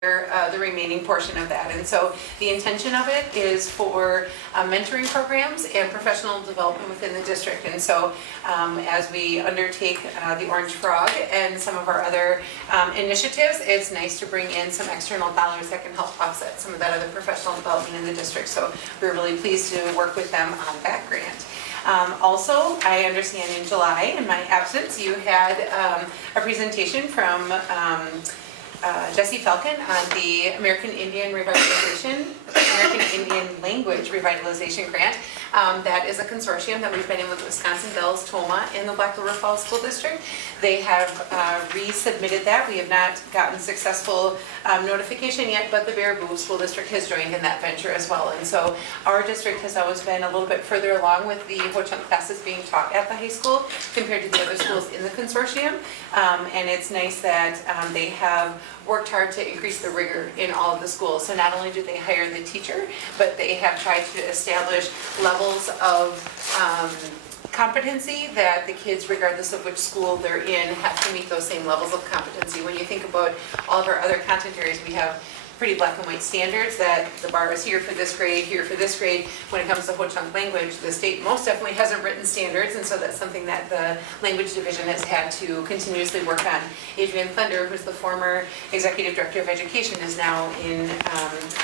the remaining portion of that. And so the intention of it is for mentoring programs and professional development within the district. And so as we undertake the Orange Frog and some of our other initiatives, it's nice to bring in some external dollars that can help offset some of that other professional development in the district. So we're really pleased to work with them on that grant. Also, I understand in July, in my absence, you had a presentation from Jesse Falcon on the American Indian Language Revitalization Grant. That is a consortium that we've been in with Wisconsin Dells, Toma, and the Black River Falls School District. They have resubmitted that. We have not gotten successful notification yet, but the Baraboo School District has joined in that venture as well. And so our district has always been a little bit further along with the Ho-Chunk classes being taught at the high school compared to the other schools in the consortium. And it's nice that they have worked hard to increase the rigor in all of the schools. So not only do they hire the teacher, but they have tried to establish levels of competency that the kids, regardless of which school they're in, have to meet those same levels of competency. When you think about all of our other content areas, we have pretty black and white standards that the bar is here for this grade, here for this grade. When it comes to Ho-Chunk language, the state most definitely hasn't written standards, and so that's something that the language division has had to continuously work on. Adrienne Thunder, who's the former executive director of education, is now in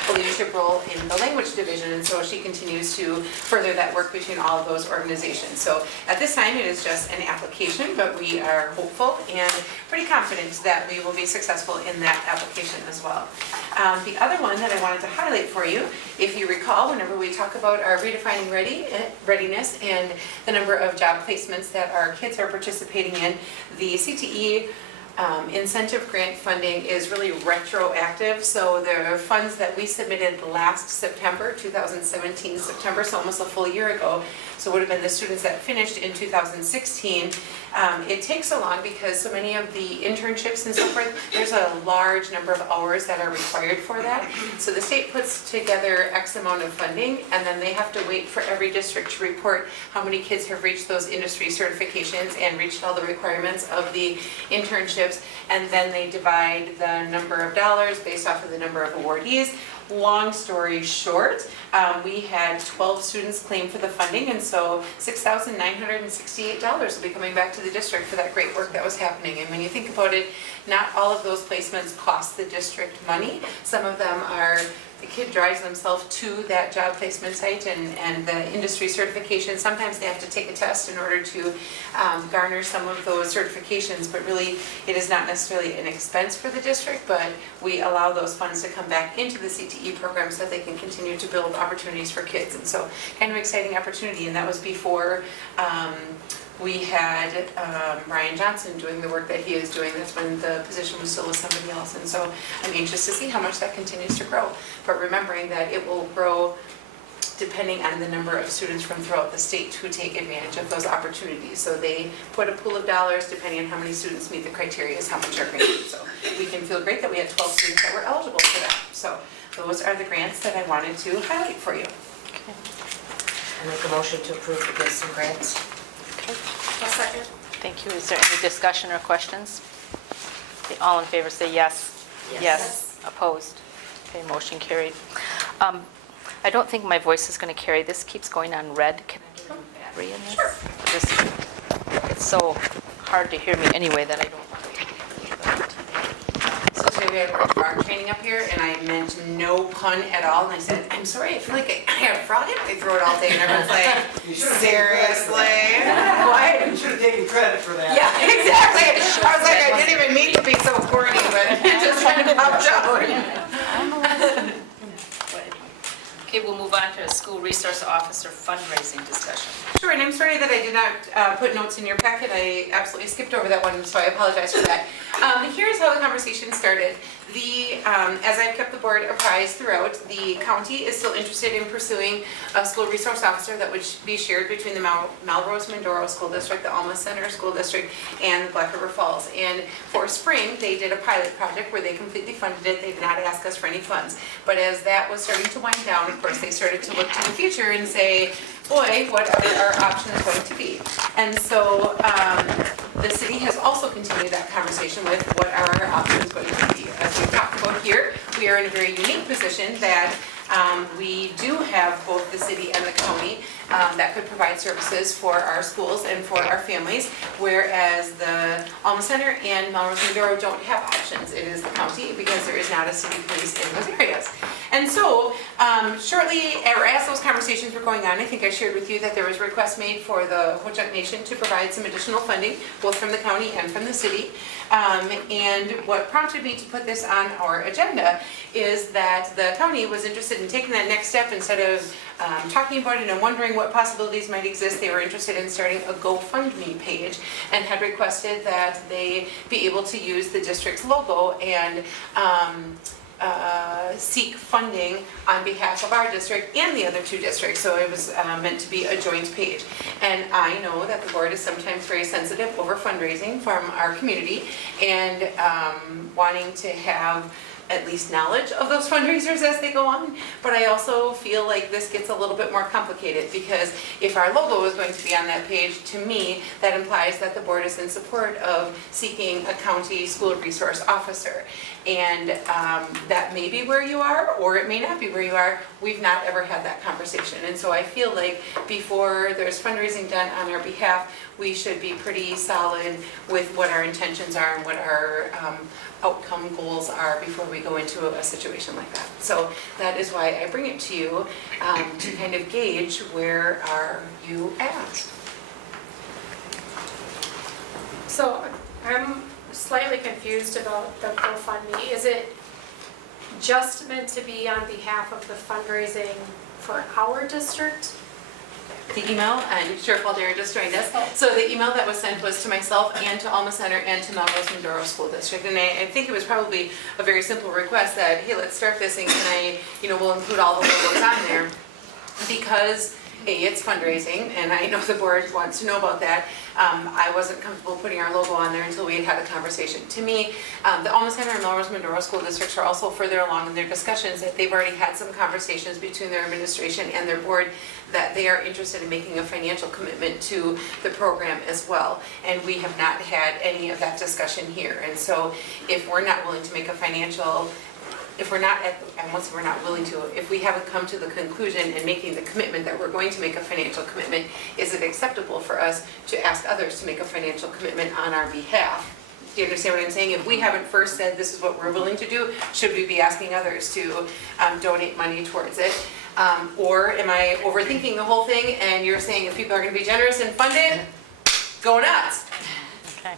a leadership role in the language division, and so she continues to further that work between all of those organizations. So at this time it is just an application, but we are hopeful and pretty confident that we will be successful in that application as well. The other one that I wanted to highlight for you, if you recall, whenever we talk about our redefining readiness and the number of job placements that our kids are participating in, the CTE incentive grant funding is really retroactive. So the funds that we submitted last September, 2017 September, so almost a full year ago, so it would have been the students that finished in 2016. It takes so long because so many of the internships and so forth, there's a large number of hours that are required for that. So the state puts together X amount of funding, and then they have to wait for every district to report how many kids have reached those industry certifications and reached all the requirements of the internships, and then they divide the number of dollars based off of the number of awardees. Long story short, we had 12 students claim for the funding, and so $6,968 will be coming back to the district for that great work that was happening. And when you think about it, not all of those placements cost the district money. Some of them are, the kid drives themselves to that job placement site and the industry certification. Sometimes they have to take a test in order to garner some of those certifications, but really it is not necessarily an expense for the district, but we allow those funds to come back into the CTE program so that they can continue to build opportunities for kids. And so kind of exciting opportunity, and that was before we had Ryan Johnson doing the work that he is doing. That's when the position was still with somebody else. And so I'm anxious to see how much that continues to grow. But remembering that it will grow depending on the number of students from throughout the state who take advantage of those opportunities. So they put a pool of dollars depending on how many students meet the criteria is how much are granted. So we can feel great that we had 12 students that were eligible for that. So those are the grants that I wanted to highlight for you. Okay. I make a motion to approve the gifts and grants. Okay. I'll second. Thank you. Is there any discussion or questions? Okay, all in favor say yes. Yes. Opposed? Okay, motion carried. I don't think my voice is going to carry. This keeps going on red. Can I get a battery in this? Sure. It's so hard to hear me anyway that I don't want to. So today we had frog training up here, and I meant no pun at all. And I said, I'm sorry, I feel like I have frog in my throat all day. And everyone's like, seriously? What? You should have taken credit for that. Yeah, exactly. I was like, I didn't even mean to be so corny, but it just kind of popped out. Okay, we'll move on to a school resource officer fundraising discussion. Sure, and I'm sorry that I did not put notes in your packet. I absolutely skipped over that one, so I apologize for that. Here's how the conversation started. As I've kept the board apprised throughout, the county is still interested in pursuing a school resource officer that would be shared between the Melrose-Mindoro School District, the Alma Center School District, and Black River Falls. And for spring, they did a pilot project where they completely funded it. They did not ask us for any funds. But as that was starting to wind down, of course, they started to look to the future and say, boy, what are our options going to be? And so the city has also continued that conversation with what are our options going to be. As we talked about here, we are in a very unique position that we do have both the city and the county that could provide services for our schools and for our families, whereas the Alma Center and Melrose Medoro don't have options. It is the county because there is not a city police in those areas. And so shortly, or as those conversations were going on, I think I shared with you that there was a request made for the Ho-Chunk Nation to provide some additional funding, both from the county and from the city. And what prompted me to put this on our agenda is that the county was interested in taking that next step. Instead of talking about it and wondering what possibilities might exist, they were interested in starting a GoFundMe page and had requested that they be able to use the district's logo and seek funding on behalf of our district and the other two districts. So it was meant to be a joint page. And I know that the board is sometimes very sensitive over fundraising from our community and wanting to have at least knowledge of those fundraisers as they go on. But I also feel like this gets a little bit more complicated because if our logo is going to be on that page, to me, that implies that the board is in support of seeking a county school resource officer. And that may be where you are, or it may not be where you are. We've not ever had that conversation. And so I feel like before there's fundraising done on our behalf, we should be pretty solid with what our intentions are and what our outcome goals are before we go into a situation like that. So that is why I bring it to you to kind of gauge where are you at. So I'm slightly confused about the GoFundMe. Is it just meant to be on behalf of the fundraising for our district? The email, and Sheriff Caldera just joined us. So the email that was sent was to myself and to Alma Center and to Melrose Medoro School District. And I think it was probably a very simple request that, hey, let's start this and can I, we'll include all the logos on there. Because A, it's fundraising, and I know the board wants to know about that. I wasn't comfortable putting our logo on there until we had had a conversation. To me, the Alma Center and Melrose Medoro School Districts are also further along in their discussions that they've already had some conversations between their administration and their board that they are interested in making a financial commitment to the program as well. And we have not had any of that discussion here. And so if we're not willing to make a financial if we're not willing to, if we haven't come to the conclusion and making the commitment that we're going to make a financial commitment, is it acceptable for us to ask others to make a financial commitment on our behalf? Do you understand what I'm saying? If we haven't first said this is what we're willing to do, should we be asking others to donate money towards it? Or am I overthinking the whole thing and you're saying if people are going to be generous and fund it, go nuts? Okay.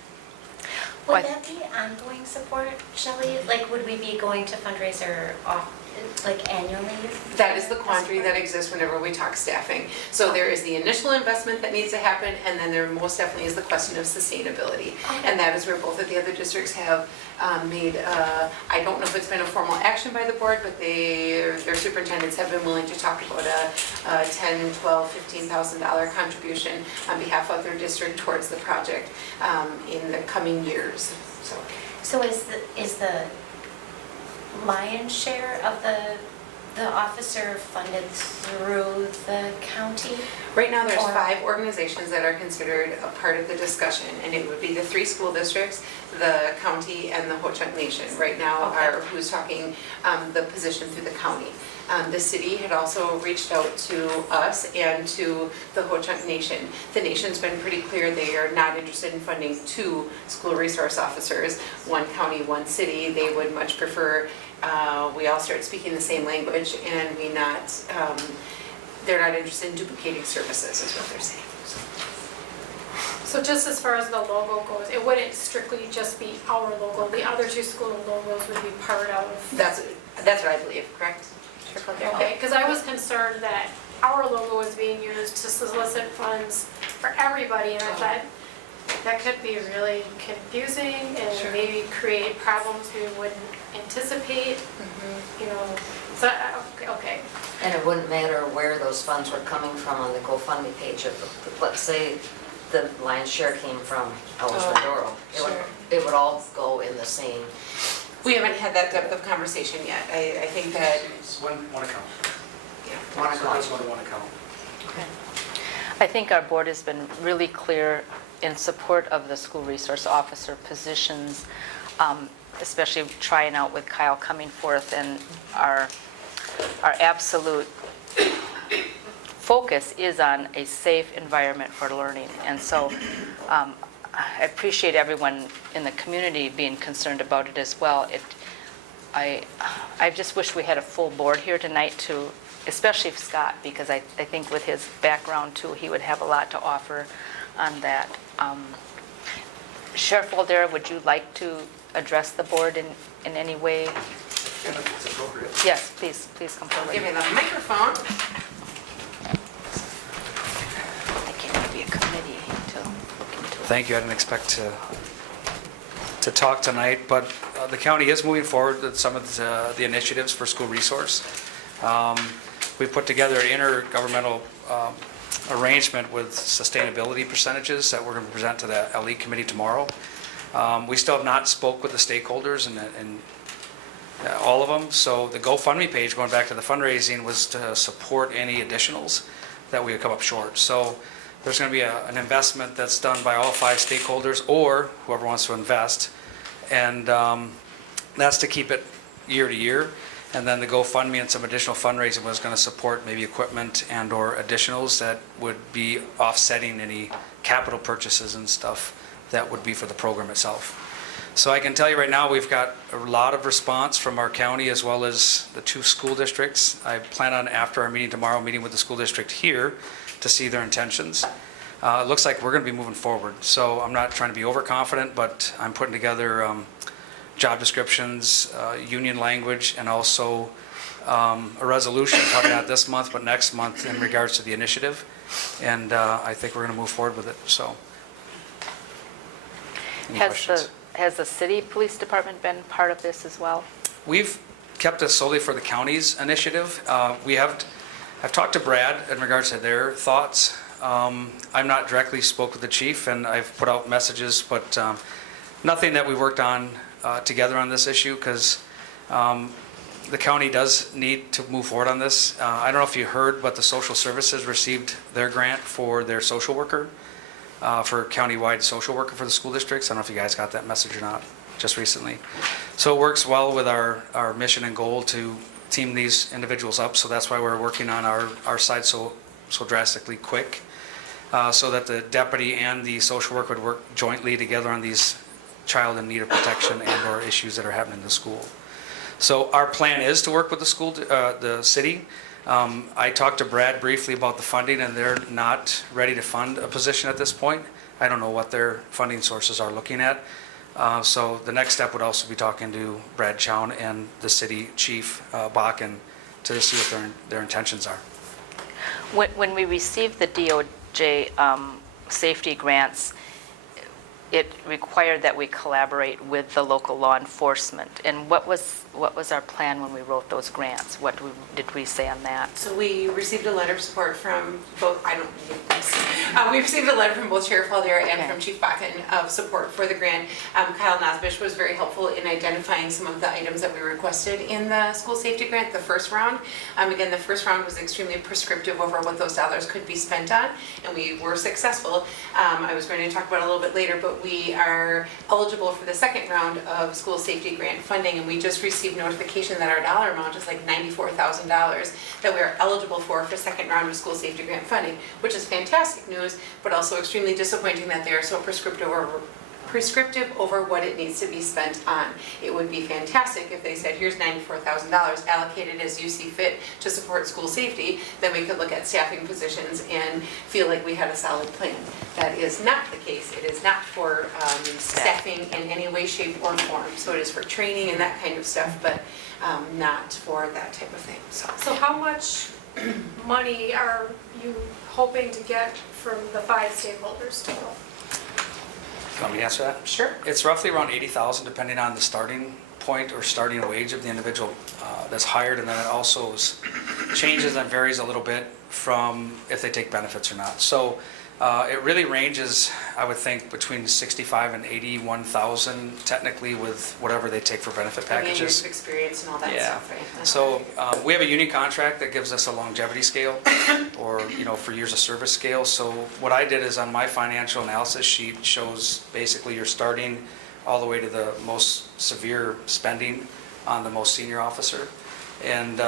Would that be ongoing support, Shelley? Like, would we be going to fundraiser annually? That is the quandary that exists whenever we talk staffing. So there is the initial investment that needs to happen, and then there most definitely is the question of sustainability. Okay. And that is where both of the other districts have made, I don't know if it's been a formal action by the board, but their superintendents have been willing to talk about a $10,000, $12,000, $15,000 contribution on behalf of their district towards the project in the coming years. So is the lion's share of the officer funded through the county? Right now, there's Or- 5 organizations that are considered a part of the discussion, and it would be the 3 school districts, the county, and the Ho-Chunk Nation. Right now, Okay. who's talking the position through the county. The city had also reached out to us and to the Ho-Chunk Nation. The nation's been pretty clear they are not interested in funding 2 school resource officers, 1 county, 1 city. They would much prefer we all start speaking the same language and they're not interested in duplicating services is what they're saying. So just as far as the logo goes, it wouldn't strictly just be our logo. The other 2 school logos would be part of. That's what I believe, correct? Okay, because I was concerned that our logo was being used to solicit funds for everybody, and I thought that could be really confusing and Sure. maybe create problems we wouldn't anticipate, so, okay. And it wouldn't matter where those funds were coming from on the GoFundMe page. If, let's say, the lion's share came from Melrose Medoro, sure. it would all go in the same. We haven't had that depth of conversation yet. I think that, It's one account. yeah. One So account. that's one account. I think our board has been really clear in support of the school resource officer positions especially trying out with Kyle coming forth, and our absolute focus is on a safe environment for learning. And so I appreciate everyone in the community being concerned about it as well. I just wish we had a full board here tonight to, especially Scott, because I think with his background too, he would have a lot to offer on that. Sheriff Waldera, would you like to address the board in any way? If it's appropriate. Yes, please come forward. Give me the microphone. I can't be a committee to look into it. Thank you. I didn't expect to talk tonight, but the county is moving forward with some of the initiatives for school resource. We've put together an intergovernmental arrangement with sustainability percentages that we're going to present to the LE committee tomorrow. We still have not spoke with the stakeholders and all of them. So the GoFundMe page, going back to the fundraising, was to support any additionals that we had come up short. So there's going to be an investment that's done by all 5 stakeholders or whoever wants to invest. And that's to keep it year to year. And then the GoFundMe and some additional fundraising was going to support maybe equipment and or additionals that would be offsetting any capital purchases and stuff that would be for the program itself. So I can tell you right now, we've got a lot of response from our county as well as the 2 school districts. I plan on, after our meeting tomorrow, meeting with the school district here to see their intentions. It looks like we're going to be moving forward. So I'm not trying to be overconfident, but I'm putting together job descriptions, union language, and also a resolution, probably not this month, but next month in regards to the initiative. And I think we're going to move forward with it, so. Any questions? Has the city police department been part of this as well? We've kept this solely for the county's initiative. I've talked to Brad in regards to their thoughts. I've not directly spoke with the chief, and I've put out messages, but nothing that we worked on together on this issue, because the county does need to move forward on this. I don't know if you heard, but the social services received their grant for their social worker, for countywide social worker for the school districts. I don't know if you guys got that message or not, just recently. So it works well with our mission and goal to team these individuals up. So that's why we're working on our side so drastically quick, so that the deputy and the social worker would work jointly together on these child in need of protection and or issues that are happening in the school. So our plan is to work with the city. I talked to Brad briefly about the funding, and they're not ready to fund a position at this point. I don't know what their funding sources are looking at. So the next step would also be talking to Brad Chown and the city chief, Bakken, to see what their intentions are. When we received the DOJ safety grants, it required that we collaborate with the local law enforcement. And what was our plan when we wrote those grants? What did we say on that? So we received a letter of support from both, we received a letter from both Sheriff Waldera and Okay. from Chief Bakken of support for the grant. Kyle Nosbish was very helpful in identifying some of the items that we requested in the school safety grant, the first round. Again, the first round was extremely prescriptive over what those dollars could be spent on, and we were successful. I was going to talk about it a little bit later, but we are eligible for the second round of school safety grant funding, and we just received notification that our dollar amount is like $94,000 that we are eligible for second round of school safety grant funding, which is fantastic news, but also extremely disappointing that they are so prescriptive over what it needs to be spent on. It would be fantastic if they said, here's $94,000 allocated as you see fit to support school safety, then we could look at staffing positions and feel like we had a solid plan. That is not the case. It is not for staffing in any way, shape, or form. So it is for training and that kind of stuff, but not for that type of thing. So how much money are you hoping to get from the 5 stakeholders total? You want me to answer that? Sure. It's roughly around 80,000, depending on the starting point or starting wage of the individual that's hired, and then it also changes and varies a little bit from if they take benefits or not. So it really ranges, I would think, between 65 and 81,000 technically, with whatever they take for benefit Again, years packages. of experience and all that Yeah. stuff, right? So we have a union contract that gives us a longevity scale, or for years of service scale. So what I did is on my financial analysis sheet shows basically your starting all the way to the most severe spending on the most senior officer. And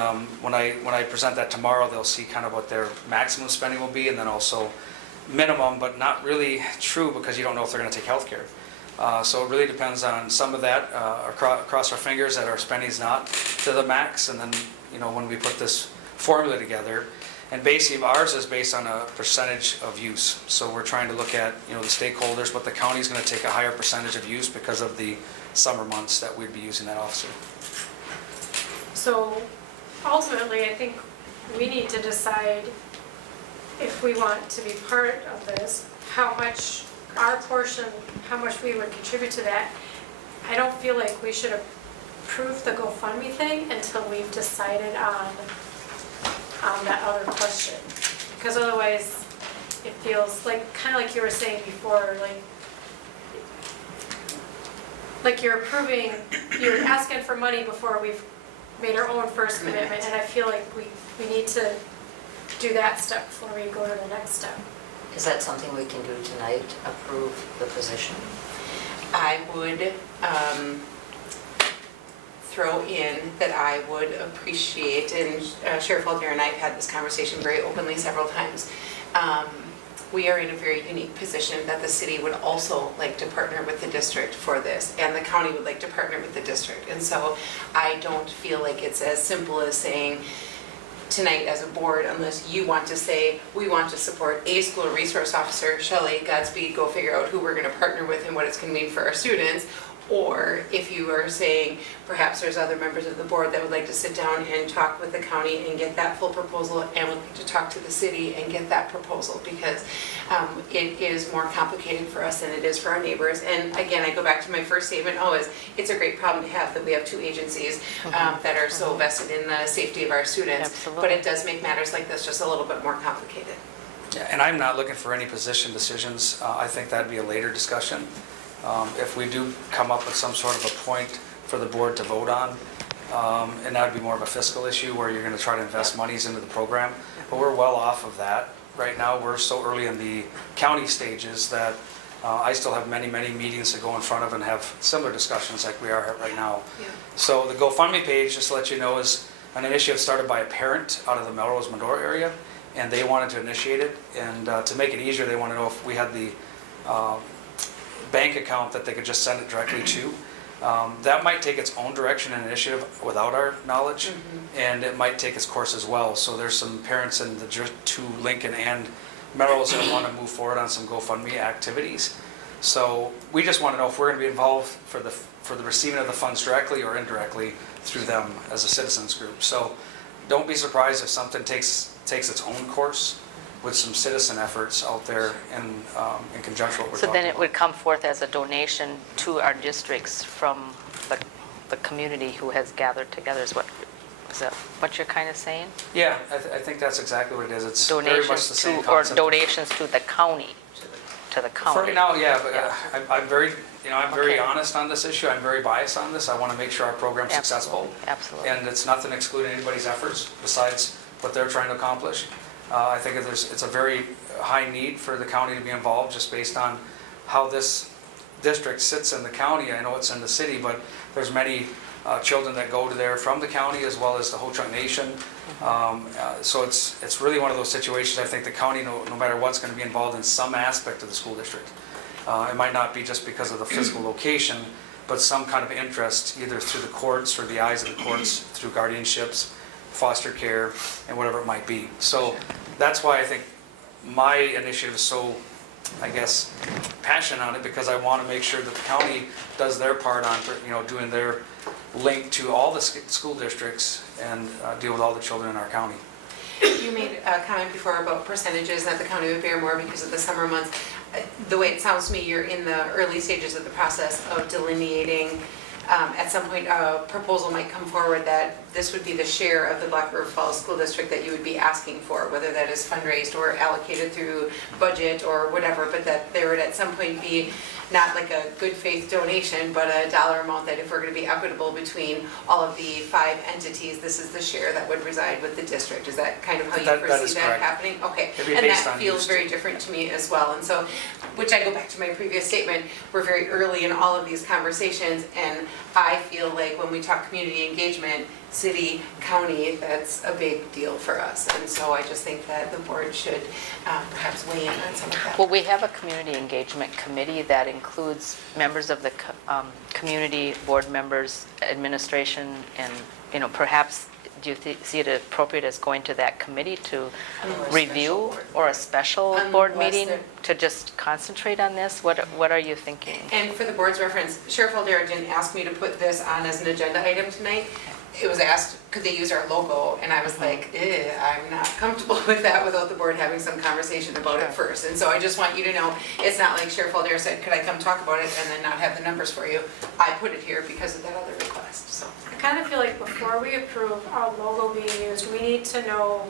when I present that tomorrow, they'll see kind of what their maximum spending will be, and then also minimum, but not really true because you don't know if they're going to take health care. So it really depends on some of that. Cross our fingers that our spending is not to the max, and then when we put this formula together, and basically ours is based on a percentage of use. So we're trying to look at the stakeholders, but the county's going to take a higher percentage of use because of the summer months that we'd be using that officer. So ultimately, I think we need to decide if we want to be part of this, how much our portion, how much we would contribute to that. I don't feel like we should approve the GoFundMe thing until we've decided on that other question. Because otherwise, it feels like, kind of like you were saying before, like you're approving, you're asking for money before we've made our own first commitment, and I feel like we need to do that step before we go to the next step. Is that something we can do tonight, approve the position? I would throw in that I would appreciate, and Sheriff Walter and I have had this conversation very openly several times. We are in a very unique position that the city would also like to partner with the district for this, and the county would like to partner with the district. And so I don't feel like it's as simple as saying tonight as a board, unless you want to say, we want to support a school resource officer, Shelley, Godspeed, go figure out who we're going to partner with and what it's going to mean for our students. Or if you are saying, perhaps there's other members of the board that would like to sit down and talk with the county and get that full proposal, and would like to talk to the city and get that proposal, because it is more complicated for us than it is for our neighbors. And again, I go back to my first statement, it's a great problem to have that we have two agencies that are so vested in the safety of our students. Absolutely. But it does make matters like this just a little bit more complicated. Yeah, and I'm not looking for any position decisions. I think that'd be a later discussion. If we do come up with some sort of a point for the board to vote on, and that would be more of a fiscal issue where you're going to try to invest monies into the program. But we're well off of that. Right now, we're so early in the county stages that I still have many, many meetings to go in front of and have similar discussions like we are right now. Yeah. So the GoFundMe page, just to let you know, is an initiative started by a parent out of the Melrose Medora area, and they wanted to initiate it. And to make it easier, they want to know if we had the bank account that they could just send it directly to. That might take its own direction and initiative without our knowledge, and it might take its course as well. So there's some parents in the two Lincoln and Melrose that want to move forward on some GoFundMe activities. So we just want to know if we're going to be involved for the receiving of the funds directly or indirectly through them as a citizens group. So don't be surprised if something takes its own course with some citizen efforts out there in conjunction with what we're So talking then it about. would come forth as a donation to our districts from the community who has gathered together, is that what you're kind of saying? Yeah, I think that's exactly what it is. It's very much the Donations same to, or concept. donations to the county, to the For county. right now, yeah, but Yeah. I'm very, I'm very Okay. honest on this issue. I'm very biased on this. I want to make sure our program's successful. Absolutely. And it's nothing excluding anybody's efforts besides what they're trying to accomplish. I think it's a very high need for the county to be involved, just based on how this district sits in the county. I know it's in the city, but there's many children that go to there from the county as well as the Ho-Chunk Nation. So it's really one of those situations. I think the county, no matter what's, going to be involved in some aspect of the school district. It might not be just because of the physical location, but some kind of interest, either through the courts, through the eyes of the courts, through guardianships, foster care, and whatever it might be. So that's why I think my initiative is so, I guess, passionate on it, because I want to make sure that the county does their part on, doing their link to all the school districts and deal with all the children in our county. You made a comment before about percentages that the county would bear more because of the summer months. The way it sounds to me, you're in the early stages of the process of delineating. At some point, a proposal might come forward that this would be the share of the Black River Falls School District that you would be asking for, whether that is fundraised or allocated through budget or whatever, but that there would at some point be not like a good faith donation, but a dollar amount that if we're going to be equitable between all of the 5 entities, this is the share that would reside with the district. Is that kind of how you That is foresee that correct. happening? Okay, It'd be and based that on feels use. very different to me as well. And so, which I go back to my previous statement, we're very early in all of these conversations, and I feel like when we talk community engagement, city, county, that's a big deal for us. And so I just think that the board should perhaps weigh in on some of that. Well, we have a community engagement committee that includes members of the community, board members, administration, and, you know, perhaps, do you see it appropriate as going to that committee to Or a special review, board. or a special board Unless meeting they're- to just concentrate on this? What are you thinking? And for the board's reference, Sheriff Aldera didn't ask me to put this on as an agenda item tonight. It was asked, could they use our logo? And I was like, I'm not comfortable with that without the board having some conversation about it Sure. first. And so I just want you to know, it's not like Sheriff Aldera said, could I come talk about it and then not have the numbers for you? I put it here because of that other request, so. I kind of feel like before we approve our logo being used, we need to know,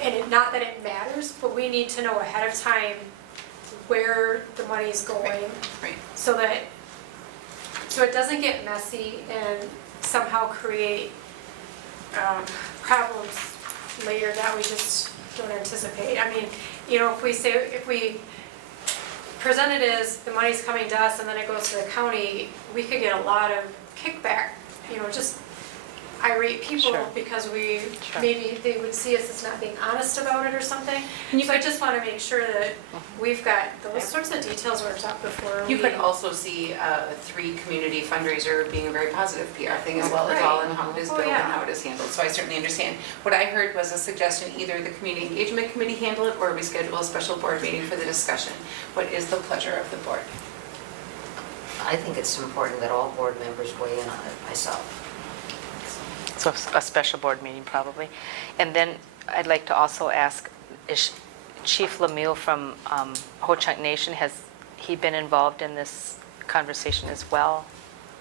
and not that it matters, but we need to know ahead of time where the money's going, Right. so it doesn't get messy and somehow create problems later that we just don't anticipate. I mean, you know, if we present it as the money's coming to us and then it goes to the county, we could get a lot of kickback, you know, just irate people Sure. because Sure. maybe they would see us as not being honest about it or something. So I just want to make sure that we've got those sorts of details worked out before we. You could also see a 3 community fundraiser being a very positive PR thing as well as all in how it is Right. built Oh, and yeah. how it is handled. So I certainly understand. What I heard was a suggestion, either the community engagement committee handle it or we schedule a special board meeting for the discussion. What is the pleasure of the board? I think it's important that all board members weigh in on it myself. So a special board meeting probably. And then I'd like to also ask, is Chief Lemieux from Ho-Chunk Nation, has he been involved in this conversation as well?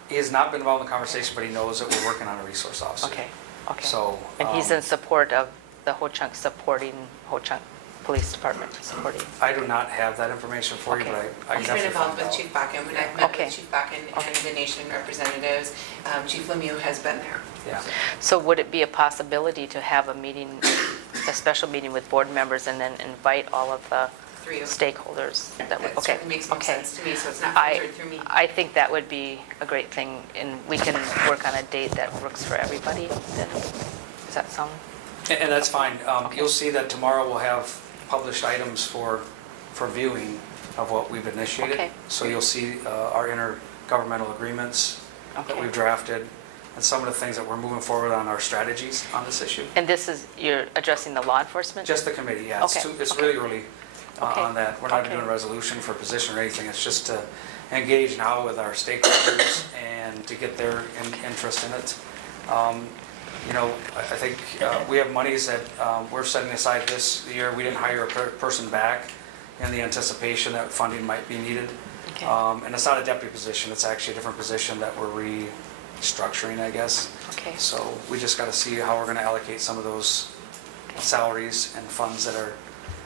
He has not been involved in the conversation, but he knows that we're working on a resource officer. Okay, okay. So. And he's in support of the Ho-Chunk supporting, Ho-Chunk Police Department supporting? I do not have that information for you, Okay. but I He's can been definitely involved find with out. Chief Bakken. When I've met Okay. with Chief Bakken and the nation representatives, Chief Lemieux has been there. Yeah. So would it be a possibility to have a meeting, a special meeting with board members and then invite all of the 3 of stakeholders? That would, That okay, certainly makes more okay. sense to me, so it's not I, filtered through me. I think that would be a great thing, and we can work on a date that works for everybody then. Does that sound? And that's fine. You'll see that tomorrow we'll have published items for viewing of what we've initiated. Okay. So you'll see our intergovernmental agreements that Okay. we've drafted and some of the things that we're moving forward on our strategies on this issue. And this is, you're addressing the law enforcement? Just the committee, yeah. Okay, It's okay. really early Okay, on that. We're not okay. doing a resolution for position or anything. It's just to engage now with our stakeholders and to get their interest in it. You know, I think we have monies that we're setting aside this year. We didn't hire a person back in the anticipation that funding might be needed. Okay. And it's not a deputy position, it's actually a different position that we're restructuring, I guess. Okay. So we just got to see how we're going to allocate some of those salaries and funds that are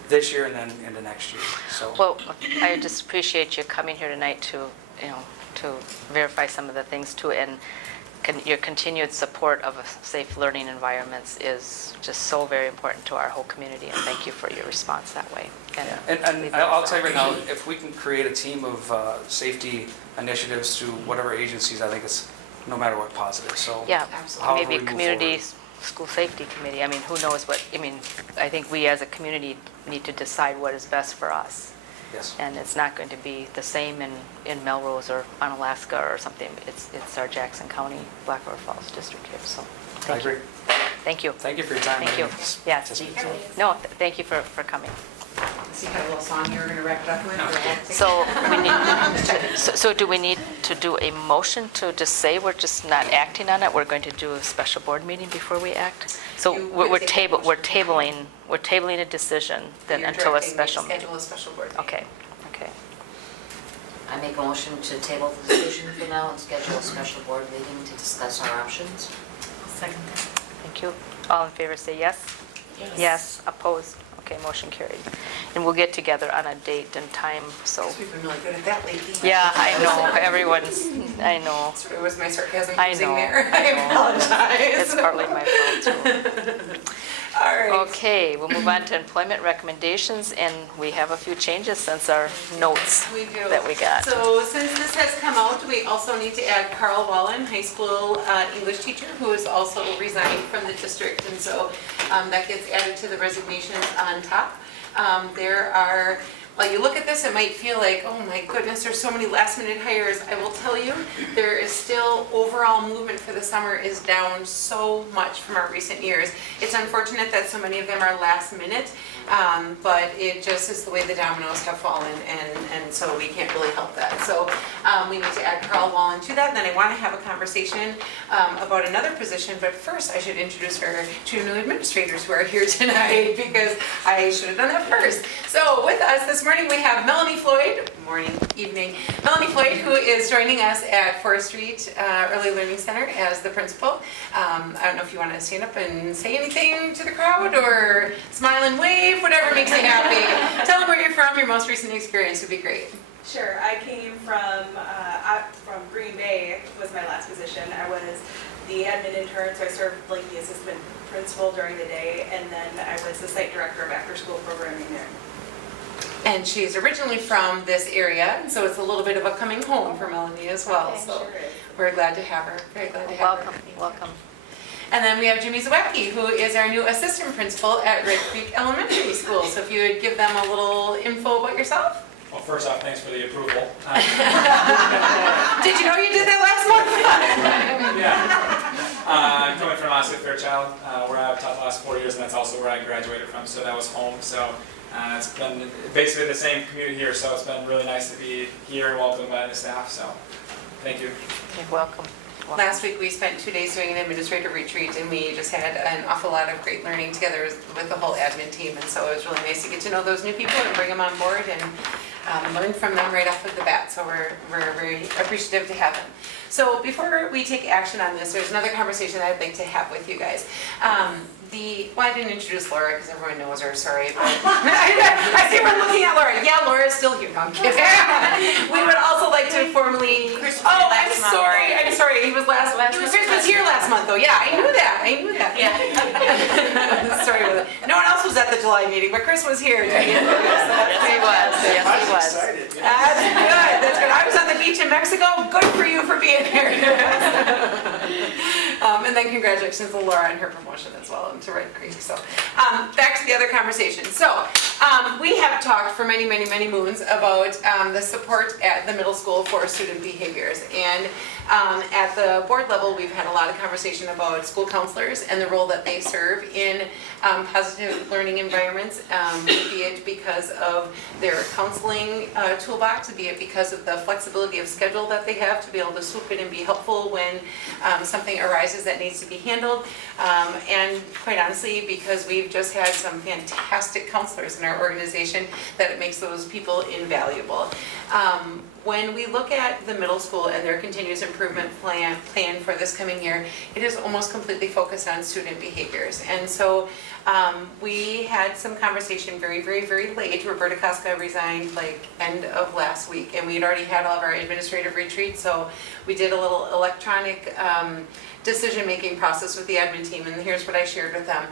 this year and then into next year, so. Well, I just appreciate you coming here tonight to, you know, to verify some of the things too, and your continued support of safe learning environments is just so very important to our whole community, and thank you for your response that way. And I'll tell you right now, if we can create a team of safety initiatives through whatever agencies, I think it's no matter what positive, so. Yeah, Absolutely. maybe However we a move community forward. school safety committee. I mean, who knows what, I mean, I think we as a community need to decide what is best for us. Yes. And it's not going to be the same in Melrose or Onalaska or something. It's our Jackson County, Black River Falls district here, so. I thank you. agree. Thank you. Thank you for your time. Thank you. I didn't Yes. anticipate. No, thank you for coming. So you had a little song you were going to wrap it up with? or- So we need, so do we need to do a motion to just say we're just not acting on it? We're going to do a special board meeting before we act? So You we're would take a we're tabling a decision then You're until a directing me to special meeting. Schedule a special board meeting. Okay, okay. I make a motion to table the decision for now and schedule a special board meeting to discuss our options. Second that. Thank you. All in favor say yes? Yes, opposed? Okay, motion carried. And we'll get together on a date and time, so. We've been really good at that lately. Yeah, I know, everyone's, I know. It was my sarcasm I using know, there. I I know. apologize. It's partly my fault too. All right. Okay, we'll move on to employment recommendations, and we have a few changes since our notes We do. that we got. So since this has come out, we also need to add Carl Wallen, high school English teacher, who is also resigned from the district. And so that gets added to the resignations on top. There are, while you look at this, it might feel like, oh my goodness, there's so many last minute hires. I will tell you, there is still overall movement for the summer is down so much from our recent years. It's unfortunate that so many of them are last minute, but it just is the way the dominoes have fallen, and so we can't really help that. So we need to add Carl Wallen to that, and then I want to have a conversation about another position, but first I should introduce our two new administrators who are here tonight, because I should have done that first. So with us this morning we have Melanie Floyd, evening, Melanie Floyd, who is joining us at Forest Street Early Learning Center as the principal. I don't know if you want to stand up and say anything to the crowd, or smile and wave, whatever makes you happy. Tell them where you're from, your most recent experience would be great. Sure. I came from Green Bay was my last position. I was the admin intern, so I served like the assistant principal during the day, and then I was the site director of after-school programming there. And she's originally from this area, and so it's a little bit of a coming home for Melanie as well. Okay, So sure is. we're glad to have her. Very glad to have Welcome, her. welcome. And then we have Jimmy Zawacki, who is our new assistant principal at Red Creek Elementary School. So if you would give them a little info about yourself. Well, first off, thanks for the approval. Did you know you did that last month? Yeah. I'm coming from Osgood Fairchild, where I've taught the last 4 years, and that's also where I graduated from, so that was home. So it's been basically the same commute here, so it's been really nice to be here and welcomed by the staff, so thank you. Okay, welcome. Last week we spent 2 days doing an administrative retreat, and we just had an awful lot of great learning together with the whole admin team, and so it was really nice to get to know those new people and bring them on board and learn from them right off of the bat. So we're very appreciative to have them. So before we take action on this, there's another conversation that I'd like to have with you guys. Well, I didn't introduce Laura because everyone knows her, sorry. But I see we're looking at Laura. Yeah, Laura's still here. No, I'm kidding. We would also like to formally, oh, I'm sorry. He was Chris was here last month though. Yeah, I knew that. Yeah. Sorry about that. No one else was at the July meeting, but Chris was here. Yes, he was. Yes, he was. That's good. I was on the beach in Mexico. Good for you for being here. And then congratulations to Laura on her promotion as well to Red Creek. So back to the other conversation. So we have talked for many moons about the support at the middle school for student behaviors. And at the board level, we've had a lot of conversation about school counselors and the role that they serve in positive learning environments, be it because of their counseling toolbox, be it because of the flexibility of schedule that they have to be able to swoop in and be helpful when something arises that needs to be handled. And quite honestly, because we've just had some fantastic counselors in our organization, that it makes those people invaluable. When we look at the middle school and their continuous improvement plan for this coming year, it is almost completely focused on student behaviors. And so we had some conversation very late. Roberta Casca resigned like end of last week, and we had already had all of our administrative retreats, so we did a little electronic decision-making process with the admin team, and here's what I shared with them.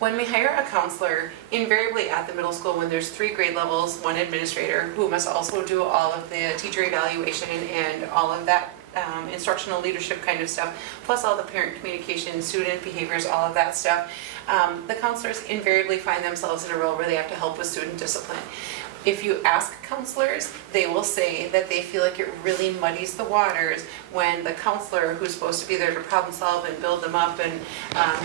When we hire a counselor, invariably at the middle school, when there's 3 grade levels, 1 administrator who must also do all of the teacher evaluation and all of that instructional leadership kind of stuff, plus all the parent communication, student behaviors, all of that stuff, the counselors invariably find themselves in a role where they have to help with student discipline. If you ask counselors, they will say that they feel like it really muddies the waters when the counselor, who's supposed to be there to problem solve and build them up and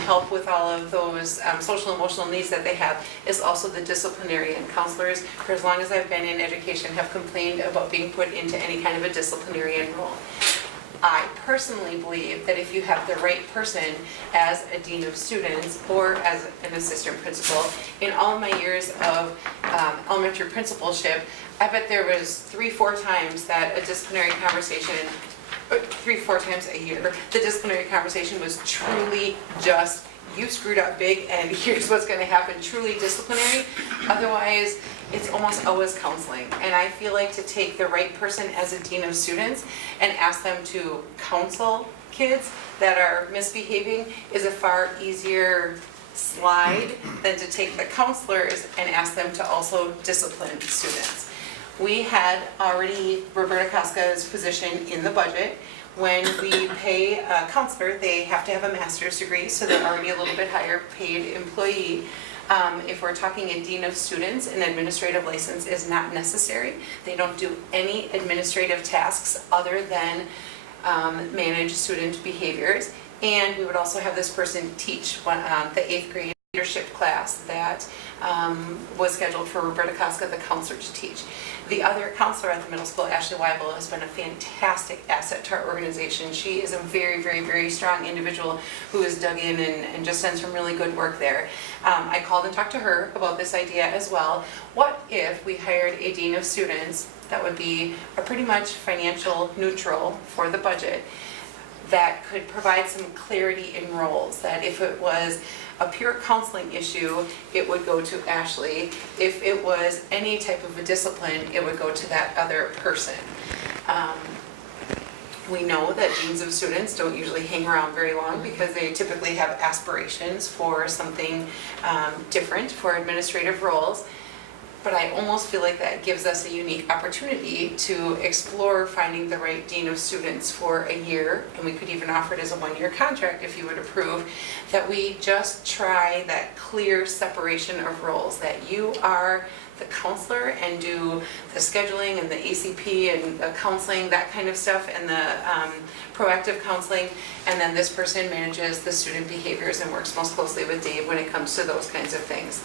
help with all of those social emotional needs that they have, is also the disciplinarian. Counselors, for as long as I've been in education, have complained about being put into any kind of a disciplinarian role. I personally believe that if you have the right person as a dean of students or as an assistant principal, in all of my years of elementary principalship, I bet there was 3-4 times that a disciplinary conversation, 3-4 times a year, the disciplinary conversation was truly just you screwed up big and here's what's gonna happen, truly disciplinary. Otherwise, it's almost always counseling. And I feel like to take the right person as a dean of students and ask them to counsel kids that are misbehaving is a far easier slide than to take the counselors and ask them to also discipline students. We had already Roberta Casca's position in the budget. When we pay a counselor, they have to have a master's degree, so they're already a little bit higher paid employee. If we're talking a dean of students, an administrative license is not necessary. They don't do any administrative tasks other than manage student behaviors. And we would also have this person teach the 8th grade leadership class that was scheduled for Roberta Casca, the counselor, to teach. The other counselor at the middle school, Ashley Weibel, has been a fantastic asset to our organization. She is a very, very, very strong individual who has dug in and just done some really good work there. I called and talked to her about this idea as well. What if we hired a dean of students that would be a pretty much financial neutral for the budget, that could provide some clarity in roles, that if it was a pure counseling issue, it would go to Ashley. If it was any type of a discipline, it would go to that other person. We know that deans of students don't usually hang around very long because they typically have aspirations for something different for administrative roles. But I almost feel like that gives us a unique opportunity to explore finding the right dean of students for a year, and we could even offer it as a one-year contract if you would approve, that we just try that clear separation of roles, that you are the counselor and do the scheduling and the ACP and the counseling, that kind of stuff, and the proactive counseling, and then this person manages the student behaviors and works most closely with Dave when it comes to those kinds of things.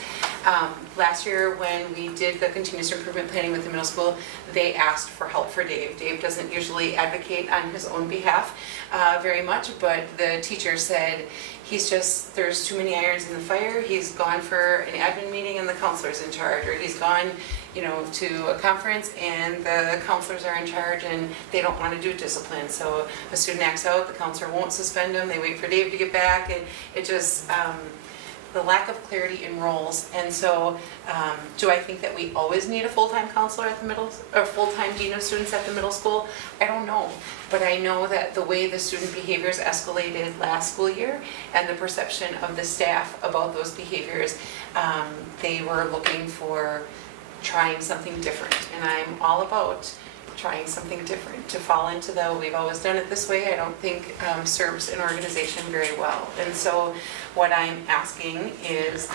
Last year when we did the continuous improvement planning with the middle school, they asked for help for Dave. Dave doesn't usually advocate on his own behalf very much, but the teacher said, there's too many irons in the fire. He's gone for an admin meeting and the counselor's in charge, or he's gone, to a conference and the counselors are in charge and they don't want to do discipline. So a student acts out, the counselor won't suspend them, they wait for Dave to get back, and it just, the lack of clarity in roles. And so, do I think that we always need a full-time counselor at the middle, or full-time dean of students at the middle school? I don't know, but I know that the way the student behaviors escalated last school year and the perception of the staff about those behaviors, they were looking for trying something different. And I'm all about trying something different. To fall into we've always done it this way, I don't think serves an organization very well. And so what I'm asking is,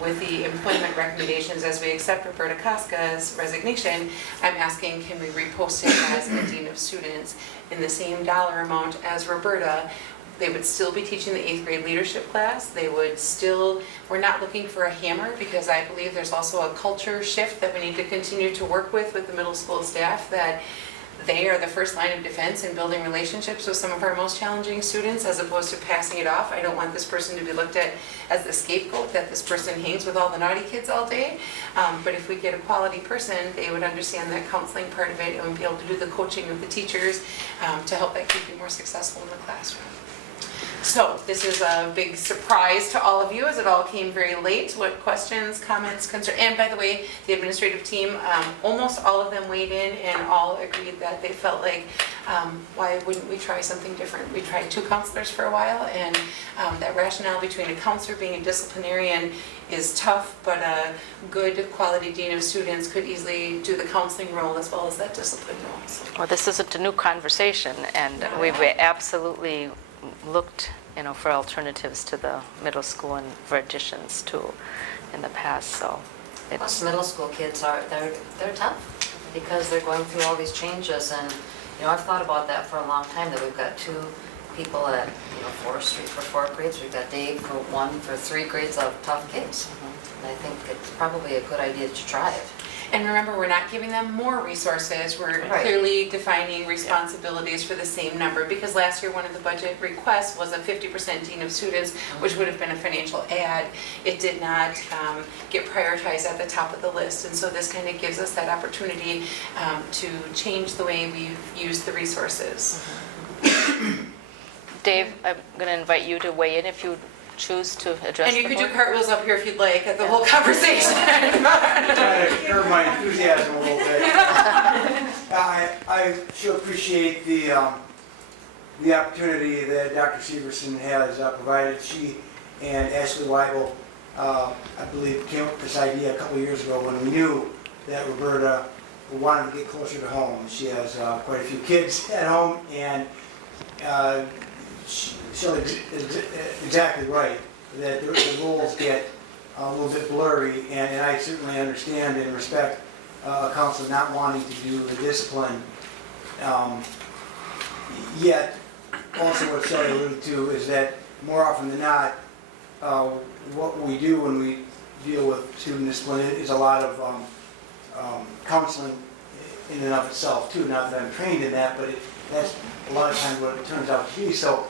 with the employment recommendations as we accept Roberta Casca's resignation, I'm asking, can we repost it as a dean of students in the same dollar amount as Roberta? They would still be teaching the 8th grade leadership class. They would still, we're not looking for a hammer, because I believe there's also a culture shift that we need to continue to work with the middle school staff, that they are the first line of defense in building relationships with some of our most challenging students, as opposed to passing it off. I don't want this person to be looked at as the scapegoat, that this person hangs with all the naughty kids all day. But if we get a quality person, they would understand that counseling part of it and would be able to do the coaching of the teachers to help that kid be more successful in the classroom. So this is a big surprise to all of you, as it all came very late. What questions, comments, concerns? And by the way, the administrative team, almost all of them weighed in and all agreed that they felt like, why wouldn't we try something different? We tried 2 counselors for a while, and that rationale between a counselor being a disciplinarian is tough, but a good quality dean of students could easily do the counseling role as well as that discipline role. So. Well, this isn't a new conversation, and we've absolutely looked, for alternatives to the middle school and for additions too in the past. So Plus, middle school kids they're tough because they're going through all these changes, and I've thought about that for a long time. That we've got 2 people at 4th Street for 4th grades. We've got Dave for 1 for 3 grades of tough kids, and I think it's probably a good idea to try it. And remember, we're not giving them more resources, we're Right. clearly defining responsibilities for the same number, because last year one of the budget requests was a 50% dean of students, which would have been a financial add. It did not get prioritized at the top of the list, and so this kind of gives us that opportunity to change the way we've used the resources. Dave, I'm going to invite you to weigh in if you choose to address And you the could do board? cartwheels up here if you'd like, at the whole conversation. Try to curb my enthusiasm a little bit. I sure appreciate the opportunity that Dr. Severson has provided. She and Ashley Weigel, I believe, came up with this idea a couple of years ago when we knew that Roberta wanted to get closer to home. She has quite a few kids at home, and Shelley's exactly right, that the rules get a little bit blurry, and I certainly understand and respect a counselor not wanting to do the discipline. Yet, also what Shelley alluded to is that more often than not, what we do when we deal with student discipline is a lot of counseling in and of itself too. Not that I'm trained in that, but that's a lot of times what it turns out to be. So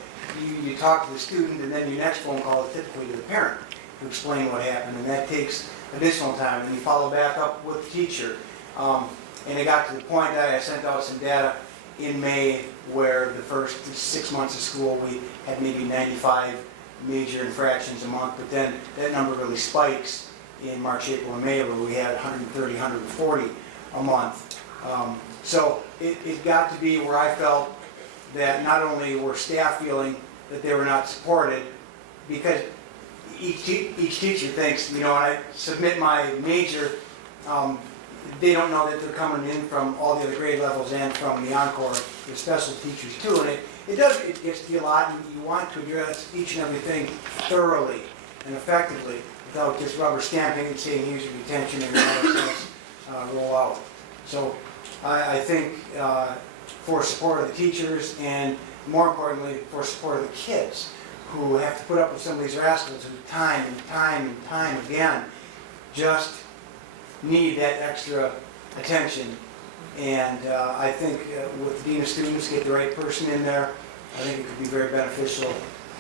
you talk to the student, and then your next phone call is typically to the parent to explain what happened, and that takes additional time. And you follow back up with the teacher. And it got to the point that I sent out some data in May where the first 6 months of school we had maybe 95 major infractions a month, but then that number really spikes in March, April, and May where we had 130, 140 a month. So it got to be where I felt that not only were staff feeling that they were not supported, because each teacher thinks, you know, when I submit my major, they don't know that they're coming in from all the other grade levels and from the Encore, the special teachers too. And it gets to be a lot, and you want to address each and everything thoroughly and effectively without just rubber stamping and saying, here's your retention and roll out. So I think for support of the teachers, and more importantly, for support of the kids who have to put up with some of these rascals who time and time and time again just need that extra attention. And I think with the Dean of Students, get the right person in there, I think it could be very beneficial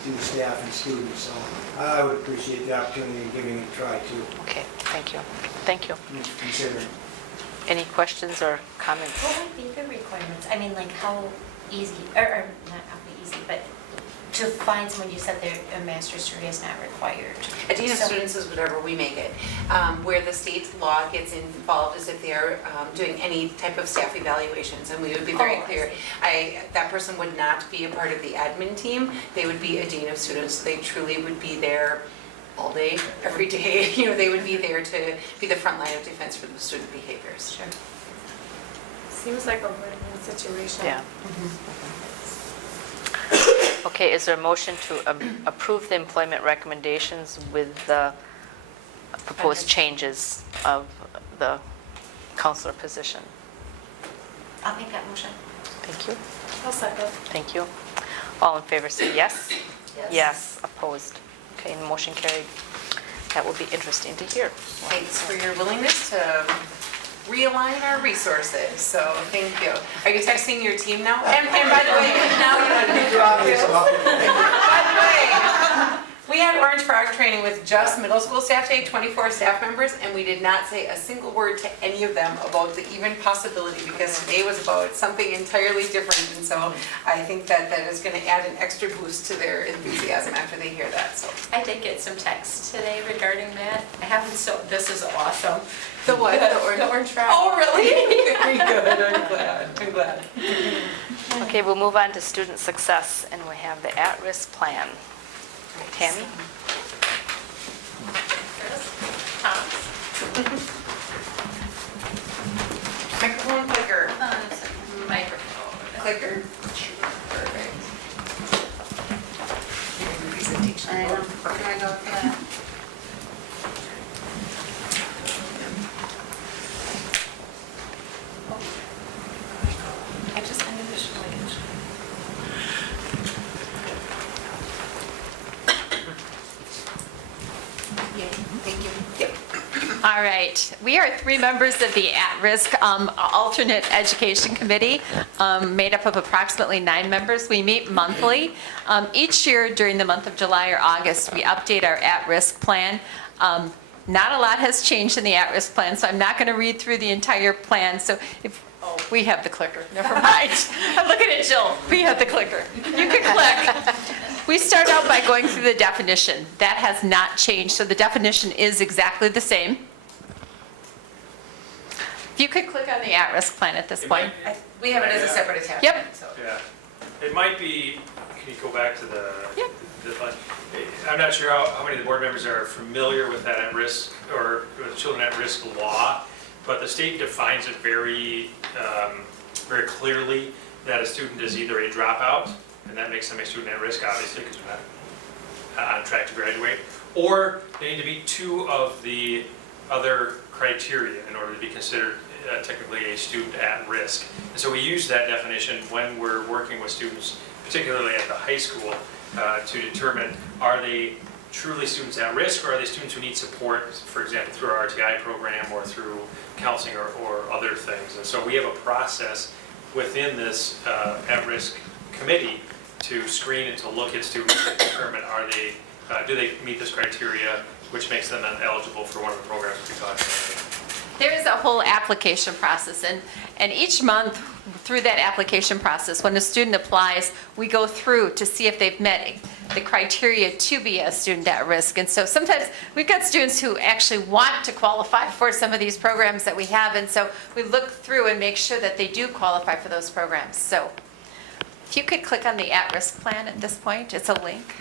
to staff and students. So I would appreciate the opportunity of giving it a try too. Okay, thank you. Thank you. Considering. Any questions or comments? What would be the requirements? I mean, like how easy, or not how easy, but to find someone, you said that a master's degree is not required. A dean of So- students is whatever we make it. Where the state law gets involved is if they are doing any type of staff evaluations, and we would be very Oh, I clear. That person would not be a part of the admin team. They would be a dean of students. They truly would be there all day, every day. You know, they would be there to be the front line of defense for the student behaviors. Sure. Seems like a win-win situation. Yeah. Okay, is there a motion to approve the employment recommendations with the proposed changes of the counselor position? I'll make that motion. Thank you. I'll second. Thank you. All in favor say yes? Yes. Opposed? Okay, and motion carried. That will be interesting to hear. Thanks for your willingness to realign our resources, so thank you. Are you texting your team now? And by the way, now you know to do By the way, we had Orange Frog training with just middle school staff today, 24 staff members, and we did not say a single word to any of them about the even possibility, because today was about something entirely different, and so I think that is going to add an extra boost to their enthusiasm after they hear that, so. I did get some texts today regarding that. I haven't, so this is awesome. The what? The orange frog. Oh, really? Very good, I'm glad. Okay, we'll move on to student success, and we have the at-risk plan. Tammy? Microphone clicker. Microphone. Clicker? Perfect. Presentation. I know. Can I go for that? I just ended the show. Yay, thank you. Yep. All right, we are 3 members of the at-risk alternate education committee, made up of approximately 9 members. We meet monthly. Each year during the month of July or August, we update our at-risk plan. Not a lot has changed in the at-risk plan, so I'm not going to read through the entire plan. So if, oh, we have the clicker, never mind. I'm looking at Jill, we have the clicker. You can click. We start out by going through the definition. That has not changed, so the definition is exactly the same. If you could click on the at-risk plan at this point. We have it as a separate attachment. Yep. So. Yeah, it might be, can you go back to the? Yep. I'm not sure how many of the board members are familiar with that at-risk, or with children at-risk law, but the state defines it very, very clearly that a student is either a dropout, and that makes them a student at risk, obviously, because they're not on track to graduate, or they need to meet two of the other criteria in order to be considered technically a student at risk. And so we use that definition when we're working with students, particularly at the high school, to determine, are they truly students at risk, or are they students who need support, for example, through our RTI program or through counseling or other things. And so we have a process within this at-risk committee to screen and to look at students and determine, are they, do they meet this criteria, which makes them eligible for one of the programs we talked about. There is a whole application process, and each month through that application process, when a student applies, we go through to see if they've met the criteria to be a student at risk. And so sometimes we've got students who actually want to qualify for some of these programs that we have, and so we look through and make sure that they do qualify for those programs. So if you could click on the at-risk plan at this point, it's a link.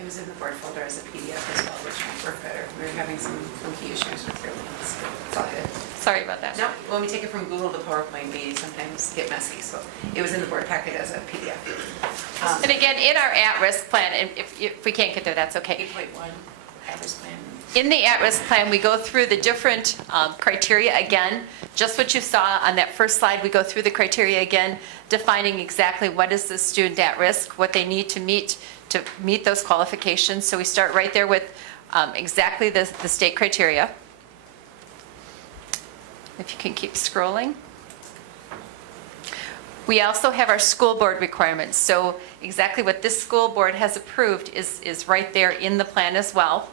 It was in the board folder as a PDF as well, which might work better. We were having some funky issues with your links. It's all good. Sorry about that. No, when we take it from Google to PowerPoint, we sometimes get messy, so it was in the board packet as a PDF. And again, in our at-risk plan, and if we can't get there, that's okay. 8.1 at-risk plan. In the at-risk plan, we go through the different criteria again, just what you saw on that first slide. We go through the criteria again, defining exactly what is the student at risk, what they need to meet those qualifications. So we start right there with exactly the state criteria. If you can keep scrolling. We also have our school board requirements. So exactly what this school board has approved is right there in the plan as well.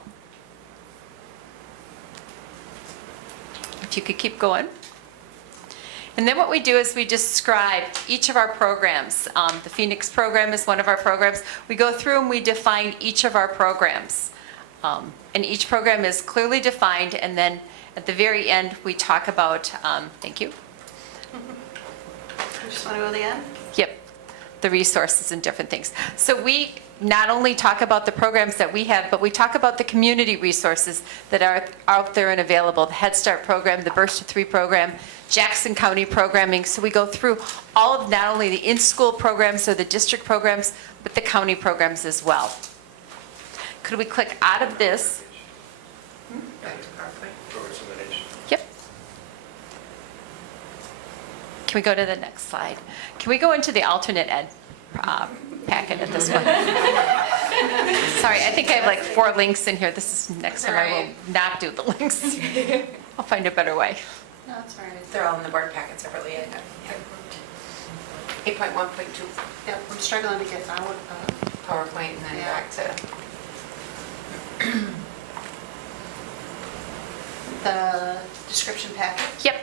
If you could keep going. And then what we do is we describe each of our programs. The Phoenix program is one of our programs. We go through and we define each of our programs. And each program is clearly defined, and then at the very end, we talk about, thank you. Just want to go to the end? Yep, the resources and different things. So we not only talk about the programs that we have, but we talk about the community resources that are out there and available. The Head Start program, the Burst to 3 program, Jackson County programming. So we go through all of not only the in-school programs or the district programs, but the county programs as well. Could we click out of this? Back to PowerPoint. Programs of the nation. Yep. Can we go to the next slide? Can we go into the alternate ed packet at this one? Sorry, I think I have like 4 links in here. This is next time I will not do the links. I'll find a better way. No, that's all right. They're all in the board packet separately. 8.1.2 Yep, I'm struggling to get out. PowerPoint and then Yeah. back to, The description packet. Yep.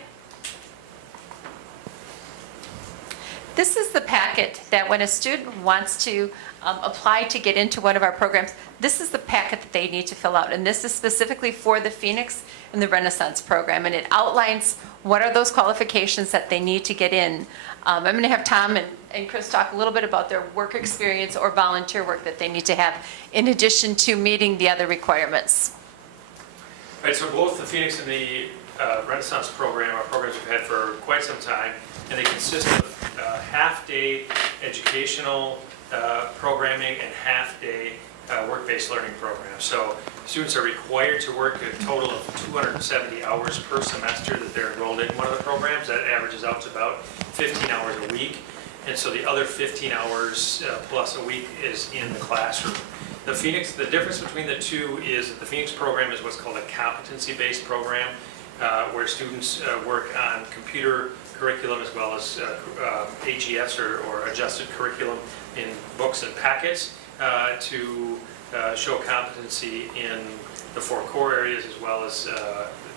This is the packet that when a student wants to apply to get into one of our programs, this is the packet that they need to fill out. And this is specifically for the Phoenix and the Renaissance program. And it outlines what are those qualifications that they need to get in. I'm going to have Tom and Chris talk a little bit about their work experience or volunteer work that they need to have in addition to meeting the other requirements. Right, so both the Phoenix and the Renaissance program are programs we've had for quite some time, and they consist of half-day educational programming and half-day work-based learning programs. So students are required to work a total of 270 hours per semester that they're enrolled in one of the programs. That averages out to about 15 hours a week. And so the other 15 hours plus a week is in the classroom. The difference between the two is that the Phoenix program is what's called a competency-based program, where students work on computer curriculum as well as AGS or adjusted curriculum in books and packets to show competency in the 4 core areas as well as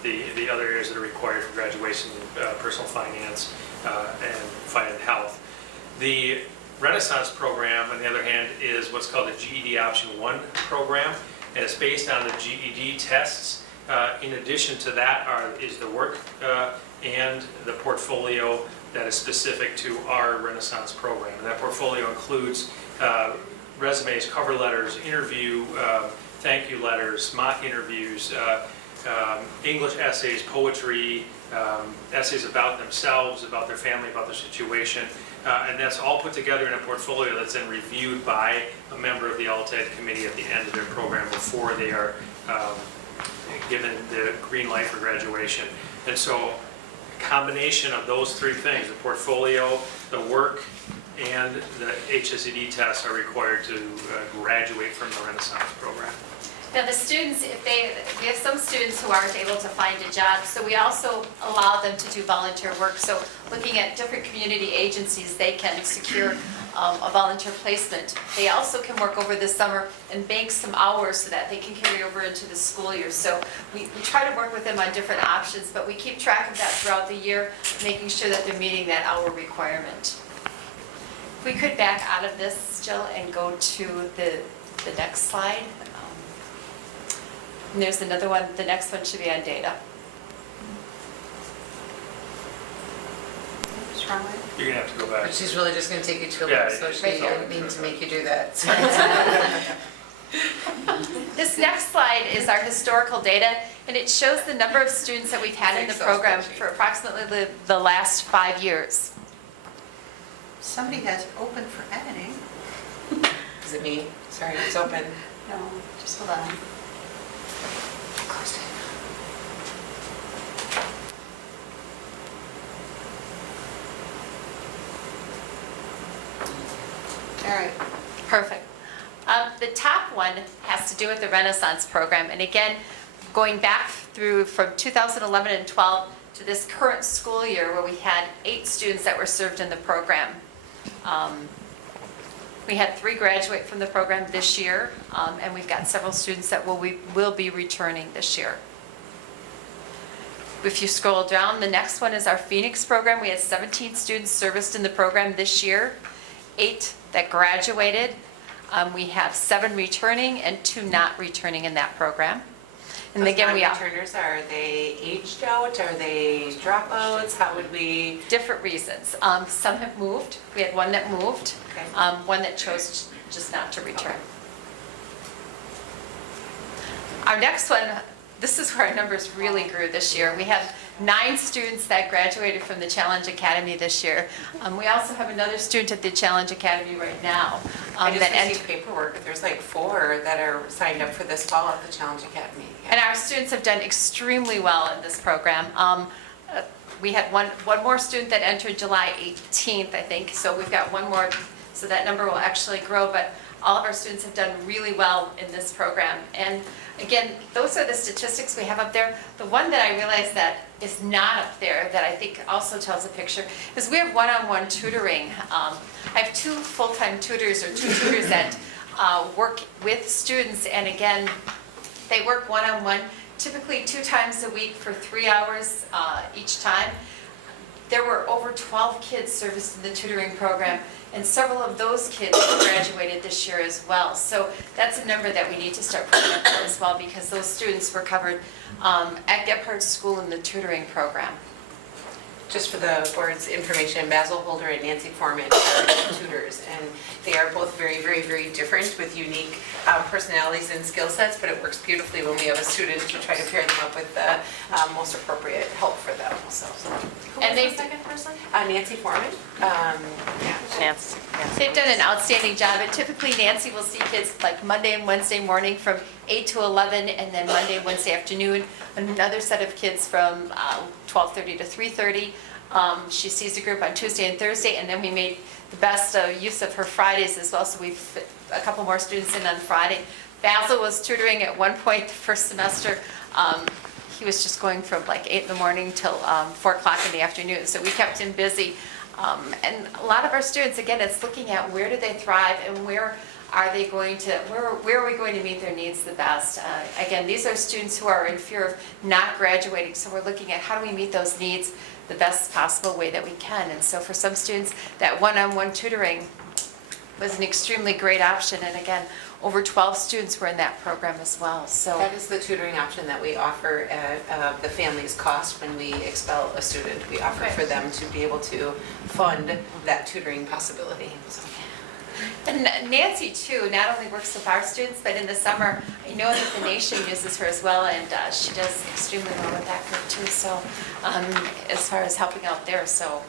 the other areas that are required for graduation, personal finance and health. The Renaissance program, on the other hand, is what's called the GED Option 1 program, and it's based on the GED tests. In addition to that is the work and the portfolio that is specific to our Renaissance program. And that portfolio includes resumes, cover letters, interview, thank you letters, mock interviews, English essays, poetry, essays about themselves, about their family, about their situation. And that's all put together in a portfolio that's then reviewed by a member of the LTED committee at the end of their program before they are given the green light for graduation. And so a combination of those three things, the portfolio, the work, and the HSED tests are required to graduate from the Renaissance program. Now, the students, we have some students who aren't able to find a job, so we also allow them to do volunteer work. So looking at different community agencies, they can secure a volunteer placement. They also can work over the summer and bank some hours so that they can carry over into the school year. So we try to work with them on different options, but we keep track of that throughout the year, making sure that they're meeting that hour requirement. If we could back out of this, Jill, and go to the next slide. And there's another one, the next one should be on data. What's wrong with it? You're gonna have to go back. But she's really just gonna take you to a Yeah, link, so she right here. didn't mean to make you do that. This next slide is our historical data, and it shows the number of students that we've had in the program for approximately the last 5 years. Somebody has open for editing. Is it me? Sorry, it's open. No, just hold on. Closed it. All right. Perfect. The top one has to do with the Renaissance program. And again, going back through from 2011 and 12 to this current school year where we had 8 students that were served in the program. We had 3 graduate from the program this year, and we've got several students that will be returning this year. If you scroll down, the next one is our Phoenix program. We had 17 students serviced in the program this year, 8 that graduated. We have 7 returning and 2 not returning in that program. And Those again, non-returners, are they aged out? Are they dropouts? How would we? different reasons. Some have moved. We had one that moved, Okay. one that chose just not to return. Our next one, this is where our numbers really grew this year. We have 9 students that graduated from the Challenge Academy this year. We also have another student at the Challenge Academy right now. I just that received paperwork, but there's like 4 that are signed up for this fall at the Challenge Academy. And our students have done extremely well in this program. We had one more student that entered July 18th, I think, so we've got one more, so that number will actually grow, but all of our students have done really well in this program. And again, those are the statistics we have up there. The one that I realized that is not up there, that I think also tells a picture, is we have one-on-one tutoring. I have 2 full-time tutors, or 2 tutors that work with students, and again, they work one-on-one, typically 2 times a week for 3 hours each time. There were over 12 kids serviced in the tutoring program, and several of those kids graduated this year as well. So that's a number that we need to start putting up there as well, because those students were covered at Gephardt School in the tutoring program. Just for the board's information, Basil Holder and Nancy Foreman are tutors, and they are both very, very, very different with unique personalities and skill sets, but it works beautifully when we have a student to try to pair them up with the most appropriate help for them. So. And they, second person? Nancy Foreman. Nancy. they've done an outstanding job, and typically Nancy will see kids like Monday and Wednesday morning from 8 to 11, and then Monday and Wednesday afternoon, another set of kids from 12:30 to 3:30. She sees a group on Tuesday and Thursday, and then we made the best use of her Fridays as well, so we've fit a couple more students in on Friday. Basil was tutoring at one point the first semester. He was just going from like 8 in the morning till 4 o'clock in the afternoon, so we kept him busy. And a lot of our students, again, it's looking at where do they thrive and where are they going to, where are we going to meet their needs the best? Again, these are students who are in fear of not graduating, so we're looking at how do we meet those needs the best possible way that we can. And so for some students, that one-on-one tutoring was an extremely great option. And again, over 12 students were in that program as well, so. That is the tutoring option that we offer at the family's cost when we expel a student. We offer for them to be able to fund that tutoring possibility. So. And Nancy too, not only works with our students, but in the summer, I know that the nation uses her as well, and she does extremely well with that group too, so, as far as helping out there, so.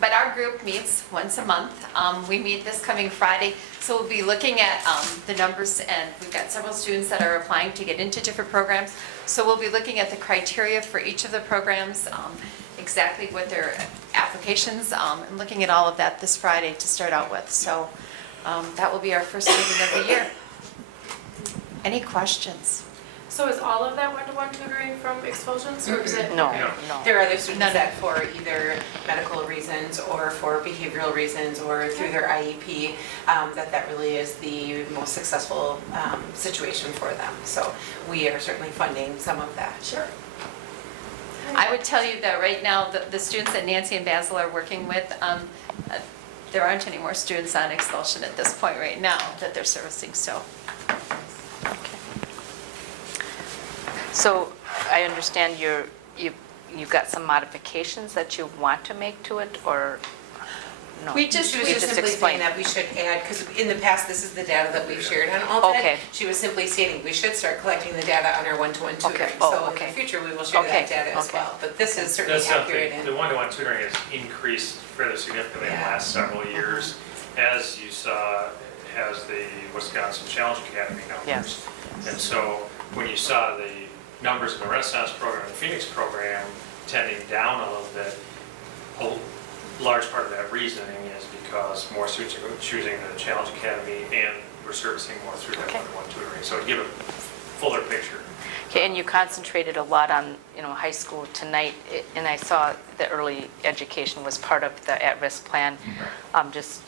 But our group meets once a month. We meet this coming Friday, so we'll be looking at the numbers, and we've got several students that are applying to get into different programs. So we'll be looking at the criteria for each of the programs, exactly what their applications, and looking at all of that this Friday to start out with. So that will be our first meeting of the year. Any questions? So is all of that one-to-one tutoring from expulsions, or is it? No, okay. no. There are other students that for either medical reasons or for behavioral reasons or through their IEP, that really is the most successful situation for them. So we are certainly funding some of that. Sure. I would tell you that right now, the students that Nancy and Basil are working with, there aren't any more students on expulsion at this point right now that they're servicing, so. So I understand you've got some modifications that you want to make to it, or no? We just- She was You just just simply explained. saying that we should add, because in the past, this is the data that we've shared on all Okay. that. She was simply stating we should start collecting the data on our one-to-one tutoring. Okay. Oh, So in okay. the future, we will share Okay. that data as Okay. well. But this is certainly That's accurate. something, the one-to-one tutoring has increased fairly significantly in the Yeah. last several years, as you saw, has the Wisconsin Challenge Academy numbers. Yes. And so when you saw the numbers in the Renaissance program and the Phoenix program tending down a little bit, a large part of that reasoning is because more students are choosing the Challenge Academy and we're servicing more through that Okay. one-to-one tutoring. So to give a fuller picture. Okay, and you concentrated a lot on, high school tonight, and I saw the early education was part of the at-risk plan. Just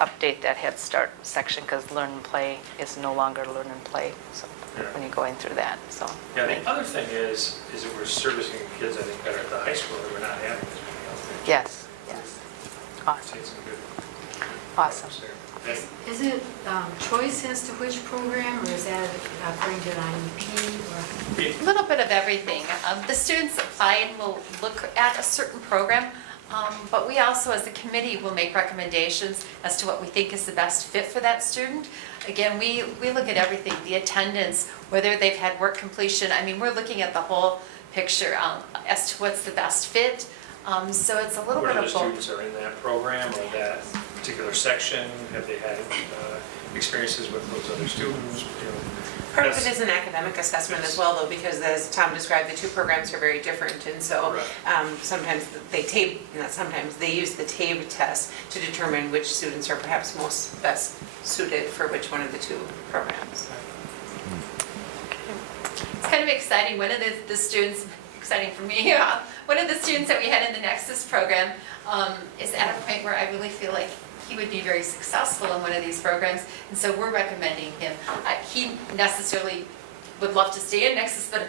update that Head Start section, because Learn and Play is no longer Learn and Play, so Yeah. when you're going through that, so. Yeah, the other thing is that we're servicing kids, I think, better at the high school that we're not having as many out there. Yes, yes. Awesome, Seeing some good awesome. progress there. Okay. Is it choice as to which program, or is that according to an IEP? A little bit of everything. The students apply and will look at a certain program, but we also, as a committee, will make recommendations as to what we think is the best fit for that student. Again, we look at everything, the attendance, whether they've had work completion. I mean, we're looking at the whole picture as to what's the best fit. So it's a little bit Whether of the both. students are in that program or that particular section, have they had experiences with those other students? Part of it is an academic assessment as well, though, because as Tom described, the two programs are very different. And so sometimes they use the TABE test to determine which students are perhaps most best suited for which one of the two programs. It's kind of exciting. One of the students, exciting for me, one of the students that we had in the Nexus program is at a point where I really feel like he would be very successful in one of these programs, and so we're recommending him. He necessarily would love to stay in Nexus, but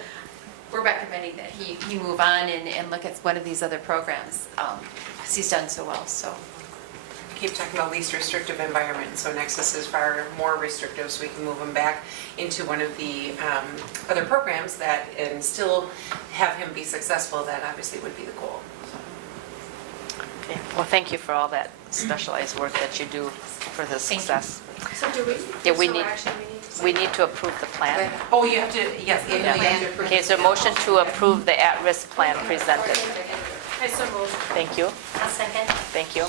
we're recommending that he move on and look at one of these other programs, because he's done so well, so. Keep talking about least restrictive environment, so Nexus is far more restrictive, so we can move him back into one of the other programs that, and still have him be successful. That obviously would be the goal. Okay, well, thank you for all that specialized work that you do for the Thank you. success. So do we, Yeah, we so need- actually we need to. We need to approve the plan. Oh, you have to, yes, annually you have to approve. Okay, is there a motion to approve the at-risk plan presented? I so moved. Thank you, I'll second. thank you.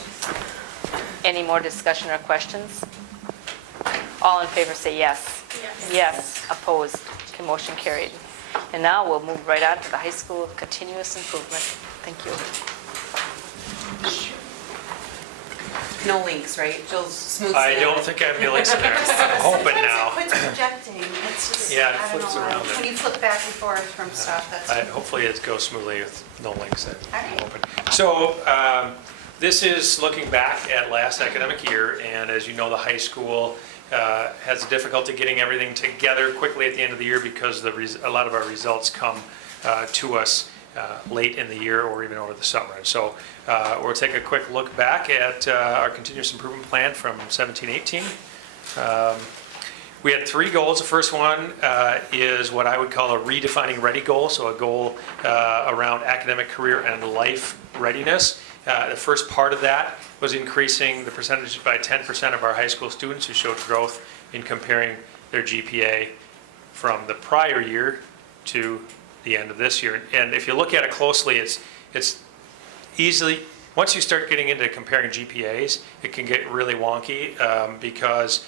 Any more discussion or questions? All in favor say yes. Yes. Yes, opposed, okay, motion carried. And now we'll move right on to the high school continuous improvement. Thank you. No links, right? Jill's smooth I sailing. don't think I have any links in there. I'm hoping now. Sometimes it quits projecting. It's just, Yeah, it I don't flips know why. around When then. you flip back and forth from stuff, that's. Hopefully it goes smoothly with no links in. All right. Open. So this is looking back at last academic year, and as you know, the high school has difficulty getting everything together quickly at the end of the year because a lot of our results come to us late in the year or even over the summer. And so we'll take a quick look back at our continuous improvement plan from 17-18. We had 3 goals. The first one is what I would call a redefining ready goal, so a goal around academic, career, and life readiness. The first part of that was increasing the percentage by 10% of our high school students who showed growth in comparing their GPA from the prior year to the end of this year. And if you look at it closely, it's easily, once you start getting into comparing GPAs, it can get really wonky because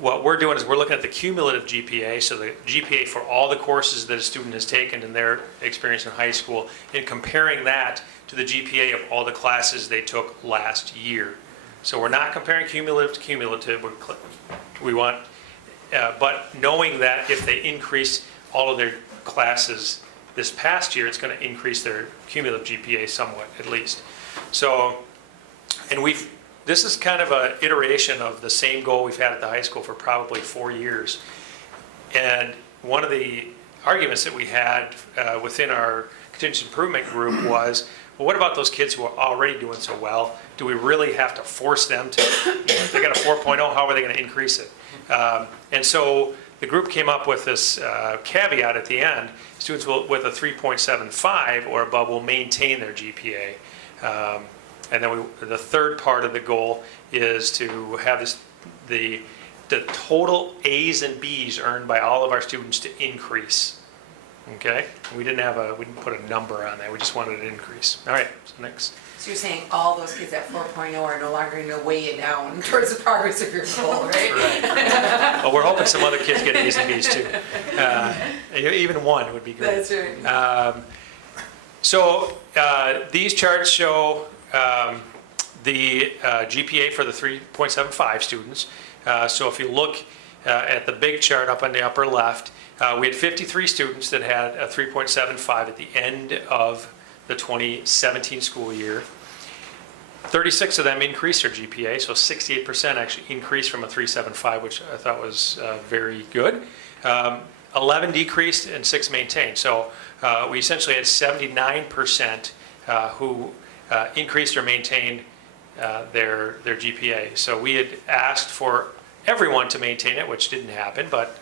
what we're doing is we're looking at the cumulative GPA, so the GPA for all the courses that a student has taken in their experience in high school, and comparing that to the GPA of all the classes they took last year. So we're not comparing cumulative to cumulative. We want, but knowing that if they increase all of their classes this past year, it's going to increase their cumulative GPA somewhat, at least. So, and this is kind of an iteration of the same goal we've had at the high school for probably 4 years. And one of the arguments that we had within our continuous improvement group was, well, what about those kids who are already doing so well? Do we really have to force them to, if they got a 4.0, how are they going to increase it? And so the group came up with this caveat at the end. Students with a 3.75 or above will maintain their GPA. And then the third part of the goal is to have the total A's and B's earned by all of our students to increase. Okay? We didn't put a number on that. We just wanted an increase. All right, so next. So you're saying all those kids at 4.0 are no longer going to weigh it down towards the progress of your goal, right? Right. Well, we're hoping some other kids get A's and B's too. Even one would be great. That's right. So these charts show the GPA for the 3.75 students. So if you look at the big chart up on the upper left, we had 53 students that had a 3.75 at the end of the 2017 school year. 36 of them increased their GPA, so 68% actually increased from a 3.75, which I thought was very good. 11 decreased and 6 maintained. So we essentially had 79% who increased or maintained their GPA. So we had asked for everyone to maintain it, which didn't happen, but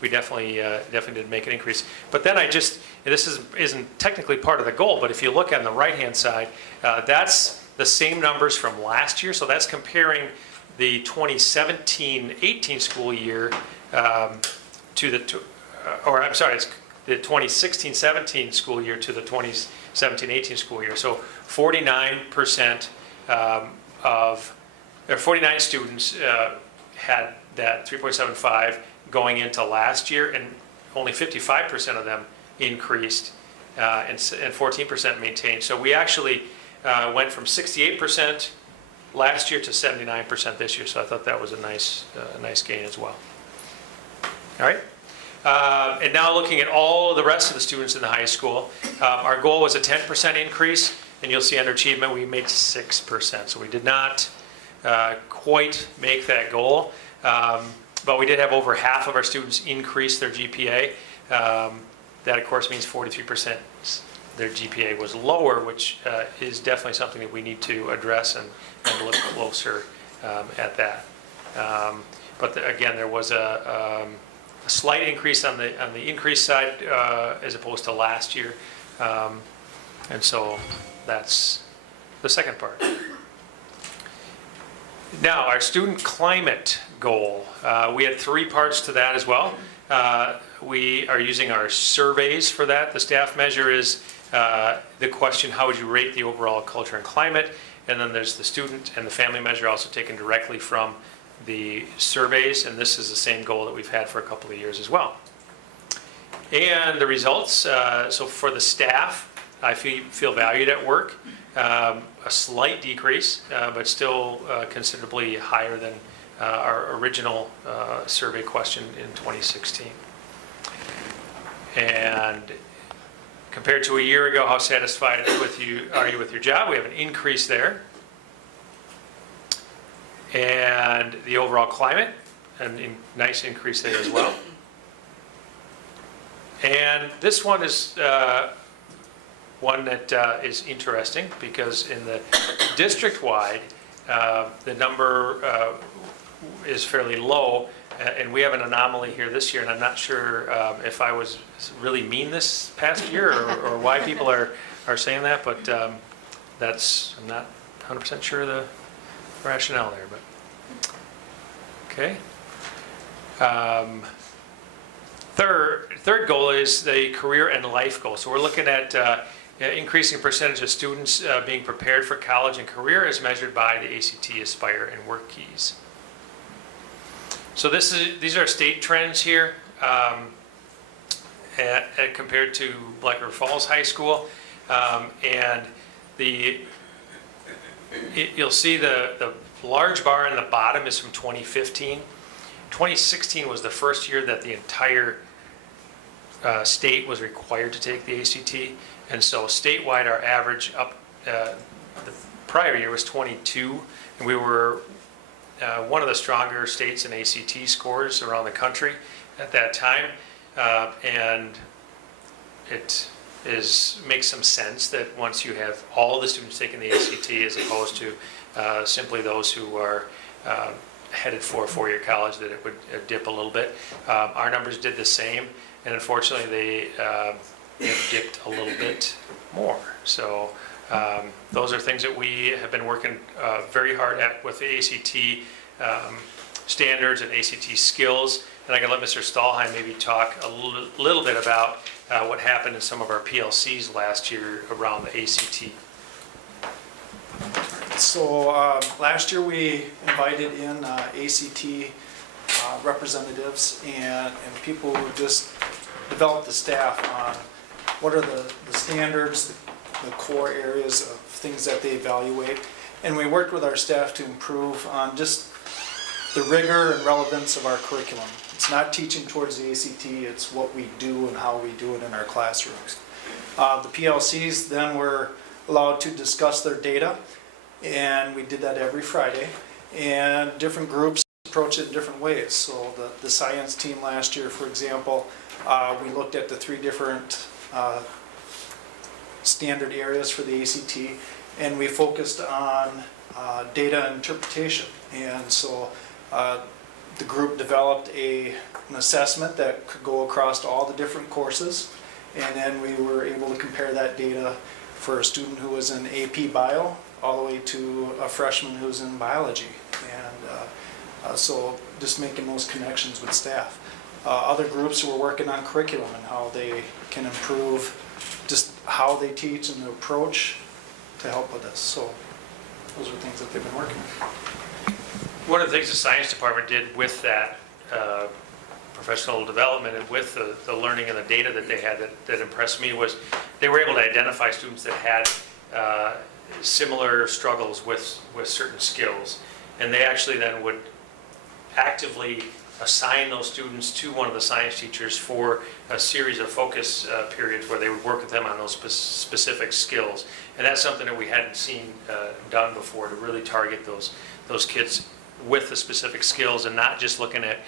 we definitely did make an increase. But then this isn't technically part of the goal, but if you look on the right-hand side, that's the same numbers from last year. So that's comparing the 2017-18 school year to the 2016-17 school year to the 2017-18 school year. So 49% 49 students had that 3.75 going into last year, and only 55% of them increased and 14% maintained. So we actually went from 68% last year to 79% this year. So I thought that was a nice gain as well. All right. And now looking at all of the rest of the students in the high school, our goal was a 10% increase, and you'll see under achievement we made 6%. So we did not quite make that goal, but we did have over half of our students increase their GPA. That of course means 43% their GPA was lower, which is definitely something that we need to address and look closer at that. But again, there was a slight increase on the increase side as opposed to last year, and so that's the second part. Now, our student climate goal, we had 3 parts to that as well. We are using our surveys for that. The staff measure is the question, how would you rate the overall culture and climate? And then there's the student and the family measure, also taken directly from the surveys, and this is the same goal that we've had for a couple of years as well. And the results, so for the staff, I feel valued at work. A slight decrease, but still considerably higher than our original survey question in 2016. And compared to a year ago, how satisfied are you with your job? We have an increase there. And the overall climate, a nice increase there as well. And this one is one that is interesting because in the district-wide, the number is fairly low, and we have an anomaly here this year, and I'm not sure if I was really mean this past year or why people are saying that, but I'm not 100% sure of the rationale there, but, okay. Third goal is the career and life goal. So we're looking at increasing percentage of students being prepared for college and career as measured by the ACT, Aspire, and Work Keys. So these are state trends here compared to Black River Falls High School. And you'll see the large bar in the bottom is from 2015. 2016 was the first year that the entire state was required to take the ACT. And so statewide, our average the prior year was 22, and we were one of the stronger states in ACT scores around the country at that time. And it makes some sense that once you have all the students taking the ACT as opposed to simply those who are headed for a four-year college, that it would dip a little bit. Our numbers did the same, and unfortunately they have dipped a little bit more. So those are things that we have been working very hard at with the ACT standards and ACT skills. And I can let Mr. Stahlheim maybe talk a little bit about what happened in some of our PLCs last year around the ACT. So last year we invited in ACT representatives and people who just developed the staff on what are the standards, the core areas of things that they evaluate. And we worked with our staff to improve on just the rigor and relevance of our curriculum. It's not teaching towards the ACT, it's what we do and how we do it in our classrooms. The PLCs then were allowed to discuss their data, and we did that every Friday. And different groups approach it in different ways. So the science team last year, for example, we looked at the 3 different standard areas for the ACT, and we focused on data interpretation. And so the group developed an assessment that could go across all the different courses, and then we were able to compare that data for a student who was in AP Bio all the way to a freshman who's in biology. And so just making those connections with staff. Other groups were working on curriculum and how they can improve just how they teach and the approach to help with this. So those are things that they've been working on. One of the things the science department did with that professional development and with the learning and the data that they had that impressed me was they were able to identify students that had similar struggles with certain skills. And they actually then would actively assign those students to one of the science teachers for a series of focus periods where they would work with them on those specific skills. And that's something that we hadn't seen done before, to really target those kids with the specific skills and not just looking at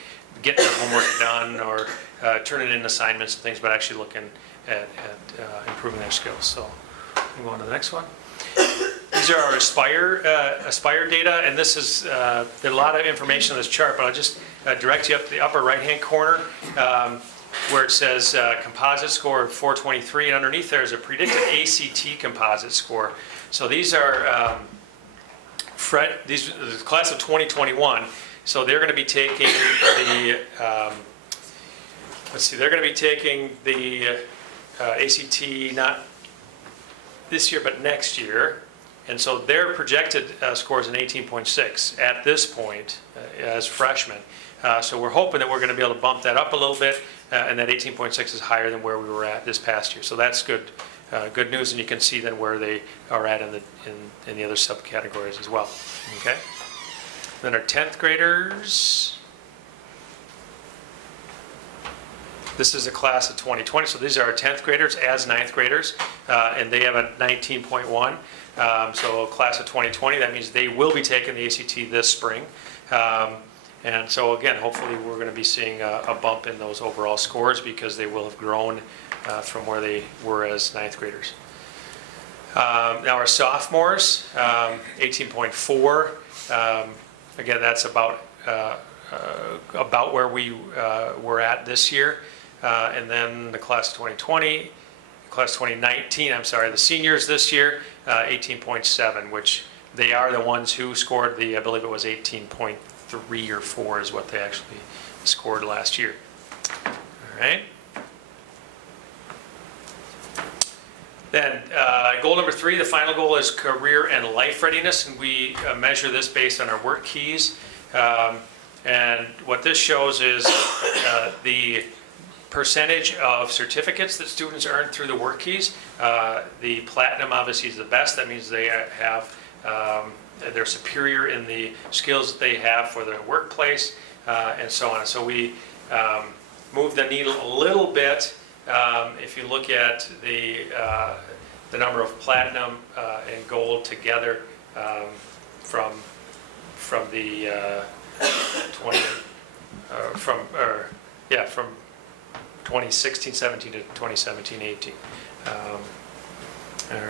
getting their homework done or turning in assignments and things, but actually looking at improving their skills. So we'll go on to the next one. These are our Aspire data, and this is there's a lot of information on this chart, but I'll just direct you up to the upper right-hand corner where it says composite score of 423, and underneath there is a predicted ACT composite score. So these are the class of 2021. So they're going to be taking the they're going to be taking the ACT not this year but next year. And so their projected score is an 18.6 at this point as freshmen. So we're hoping that we're going to be able to bump that up a little bit, and that 18.6 is higher than where we were at this past year. So that's good news, and you can see then where they are at in the other subcategories as well. Okay. Then our 10th graders. This is a class of 2020, so these are our 10th graders as 9th graders, and they have a 19.1. So class of 2020, that means they will be taking the ACT this spring. And so again, hopefully we're going to be seeing a bump in those overall scores because they will have grown from where they were as 9th graders. Now our sophomores, 18.4. Again, that's about where we were at this year. And then the class of 2020, class 2019, I'm sorry, the seniors this year, 18.7, which they are the ones who scored I believe it was 18.3 or 4 is what they actually scored last year. All right. Then goal number 3, the final goal is career and life readiness, and we measure this based on our work keys. And what this shows is the percentage of certificates that students earn through the work keys. The platinum obviously is the best. That means they have, they're superior in the skills that they have for their workplace, and so on. So we move the needle a little bit. If you look at the number of platinum and gold together from the 2016-17 to 2017-18. All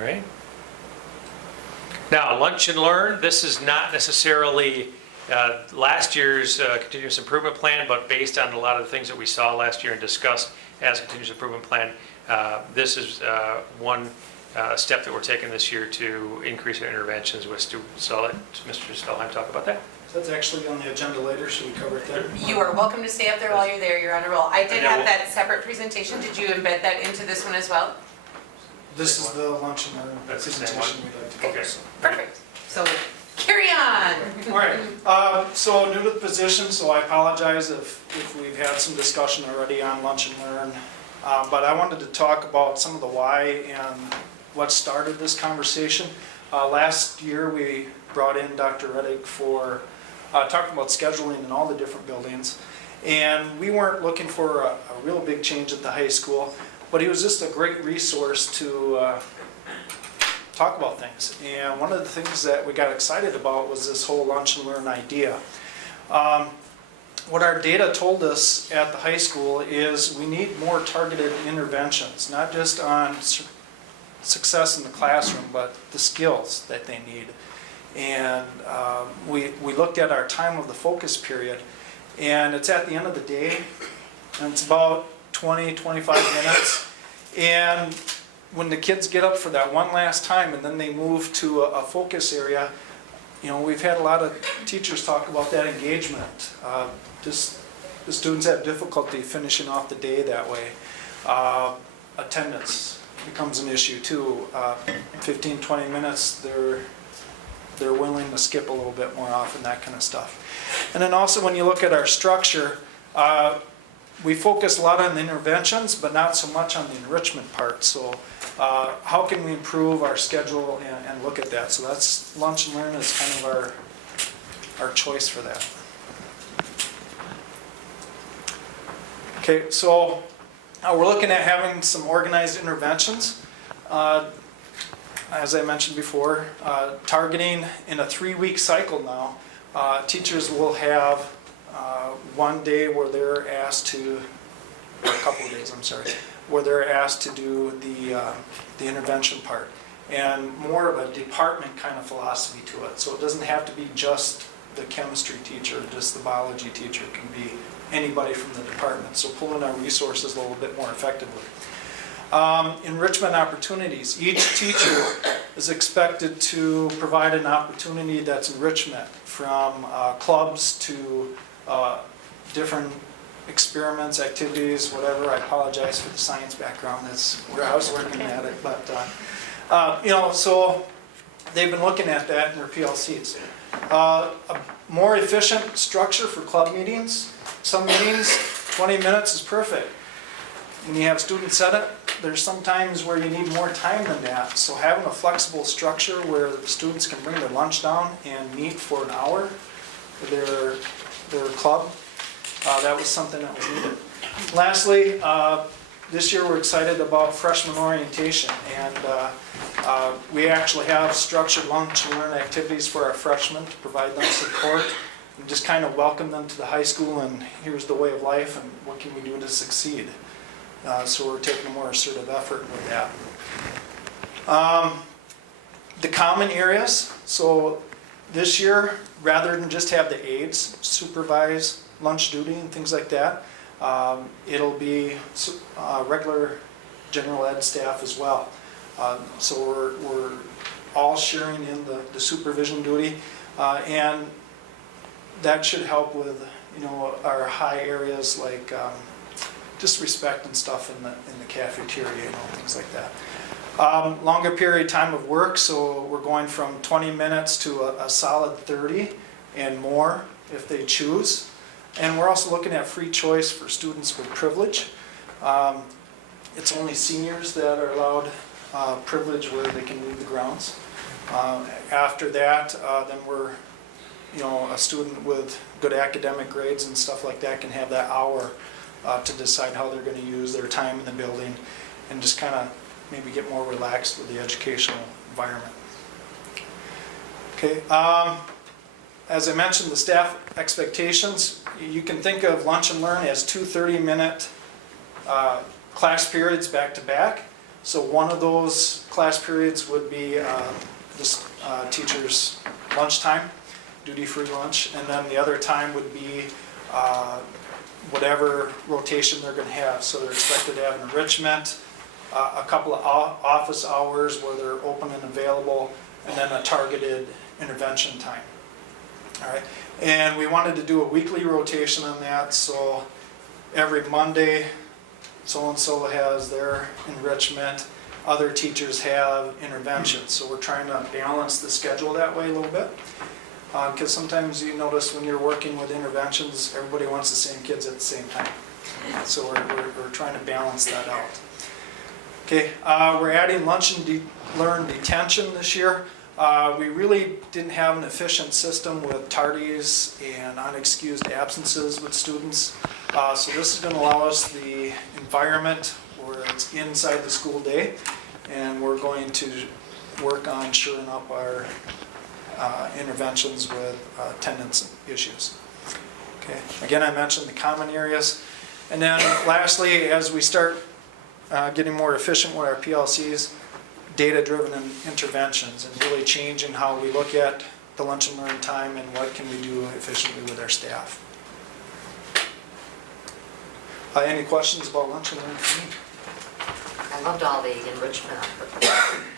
right. Now, lunch and learn. This is not necessarily last year's continuous improvement plan, but based on a lot of the things that we saw last year and discussed as a continuous improvement plan, this is one step that we're taking this year to increase our interventions with students. So let Mr. Stelheim talk about that. That's actually on the agenda later, should we cover it there? You are welcome to stay up there while you're there, you're on a roll. I did have that separate presentation, did you embed that into this one as well? This is the lunch and learn That's the same presentation we'd like to go. Okay. Perfect, so carry on. All right, so new to the position, so I apologize if we've had some discussion already on lunch and learn. But I wanted to talk about some of the why and what started this conversation. Last year we brought in Dr. Reddick for talking about scheduling in all the different buildings. And we weren't looking for a real big change at the high school, but he was just a great resource to talk about things. And one of the things that we got excited about was this whole lunch and learn idea. What our data told us at the high school is we need more targeted interventions, not just on success in the classroom, but the skills that they need. And we looked at our time of the focus period, and it's at the end of the day, and it's about 20, 25 minutes. And when the kids get up for that one last time and then they move to a focus area, you know, we've had a lot of teachers talk about that engagement. Just the students have difficulty finishing off the day that way. Attendance becomes an issue too. 15, 20 minutes, they're willing to skip a little bit more often, that kind of stuff. And then also when you look at our structure, we focus a lot on the interventions, but not so much on the enrichment part. So how can we improve our schedule and look at that? So that's lunch and learn is kind of our choice for that. Okay, so we're looking at having some organized interventions. As I mentioned before, targeting in a 3-week cycle now. Teachers will have one day where they're asked to, or a couple of days, I'm sorry, where they're asked to do the intervention part. And more of a department kind of philosophy to it. So it doesn't have to be just the chemistry teacher, just the biology teacher. It can be anybody from the department. So pulling our resources a little bit more effectively. Enrichment opportunities. Each teacher is expected to provide an opportunity that's enrichment, from clubs to different experiments, activities, whatever. I apologize for the science background. That's where I was working at it. But you know, so they've been looking at that in their PLCs. A more efficient structure for club meetings. Some meetings, 20 minutes is perfect. When you have students set it, there's some times where you need more time than that. So having a flexible structure where the students can bring their lunch down and meet for an hour for their club, that was something that was needed. Lastly, this year we're excited about freshman orientation, and we actually have structured lunch and learn activities for our freshmen to provide them support and just kind of welcome them to the high school, and here's the way of life and what can we do to succeed. So we're taking a more assertive effort with that. The common areas, so this year, rather than just have the aides supervise lunch duty and things like that, it'll be regular general ed staff as well. So we're all sharing in the supervision duty, and that should help with, you know, our high areas like just respect and stuff in the cafeteria, you know, things like that. Longer period time of work, so we're going from 20 minutes to a solid 30 and more if they choose. And we're also looking at free choice for students with privilege. It's only seniors that are allowed privilege where they can leave the grounds. After that, then we're, you know, a student with good academic grades and stuff like that can have that hour to decide how they're going to use their time in the building and just kind of maybe get more relaxed with the educational environment. Okay, as I mentioned, the staff expectations, you can think of lunch and learn as 2 30-minute class periods back to back. So one of those class periods would be this teacher's lunchtime, duty-free lunch, and then the other time would be whatever rotation they're going to have. So they're expected to have an enrichment, a couple of office hours where they're open and available, and then a targeted intervention time. All right, and we wanted to do a weekly rotation on that, so every Monday, so-and-so has their enrichment, other teachers have interventions, so we're trying to balance the schedule that way a little bit. Because sometimes you notice when you're working with interventions, everybody wants the same kids at the same time. So we're trying to balance that out. Okay, we're adding lunch and learn detention this year. We really didn't have an efficient system with tardies and unexcused absences with students. So this is going to allow us the environment where it's inside the school day, and we're going to work on shoring up our interventions with attendance issues. Okay. Again, I mentioned the common areas. And then lastly, as we start getting more efficient with our PLCs, data-driven interventions and really changing how we look at the lunch and learn time and what can we do efficiently with our staff. Any questions about lunch and learn for me? I loved all the enrichment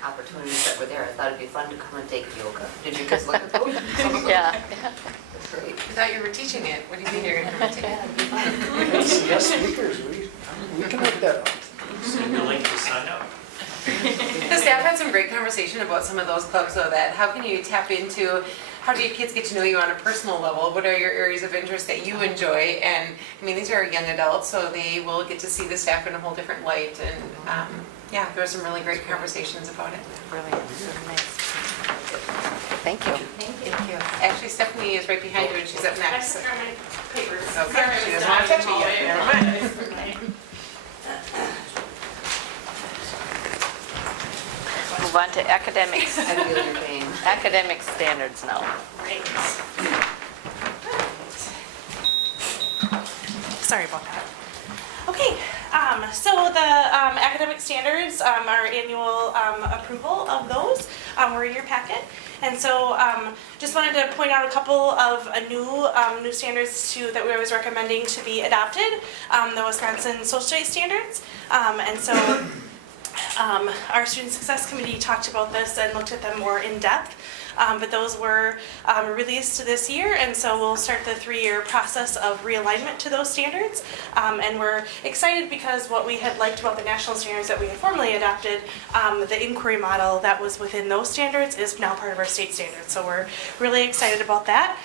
opportunities that were there. I thought it'd be fun to come and take yoga. Did you guys look at those? Yeah. That's great. I thought you were teaching it. What do you think you're implementing? Yes, speakers, we can make that up. Send the link to sign up. The staff had some great conversation about some of those clubs, though, that how can you tap into, how do your kids get to know you on a personal level? What are your areas of interest that you enjoy? And I mean, these are young adults, so they will get to see the staff in a whole different light. And yeah, there were some really great conversations about it. Brilliant. Really nice. Thank you. Thank you. Actually, Stephanie is right behind you, and she's up next. I forgot my papers. Okay, she doesn't want to touch it yet. Never mind. Move on to academics. I feel your pain. Academic standards now. Right. Sorry about that. Okay, so the academic standards, our annual approval of those were in your packet. And so just wanted to point out a couple of new standards that we was recommending to be adopted, the Wisconsin Social Studies standards. And so our Student Success Committee talked about this and looked at them more in depth. But those were released this year, and so we'll start the 3-year process of realignment to those standards. And we're excited because what we had liked about the national standards that we had formally adopted, the inquiry model that was within those standards is now part of our state standards. So we're really excited about that.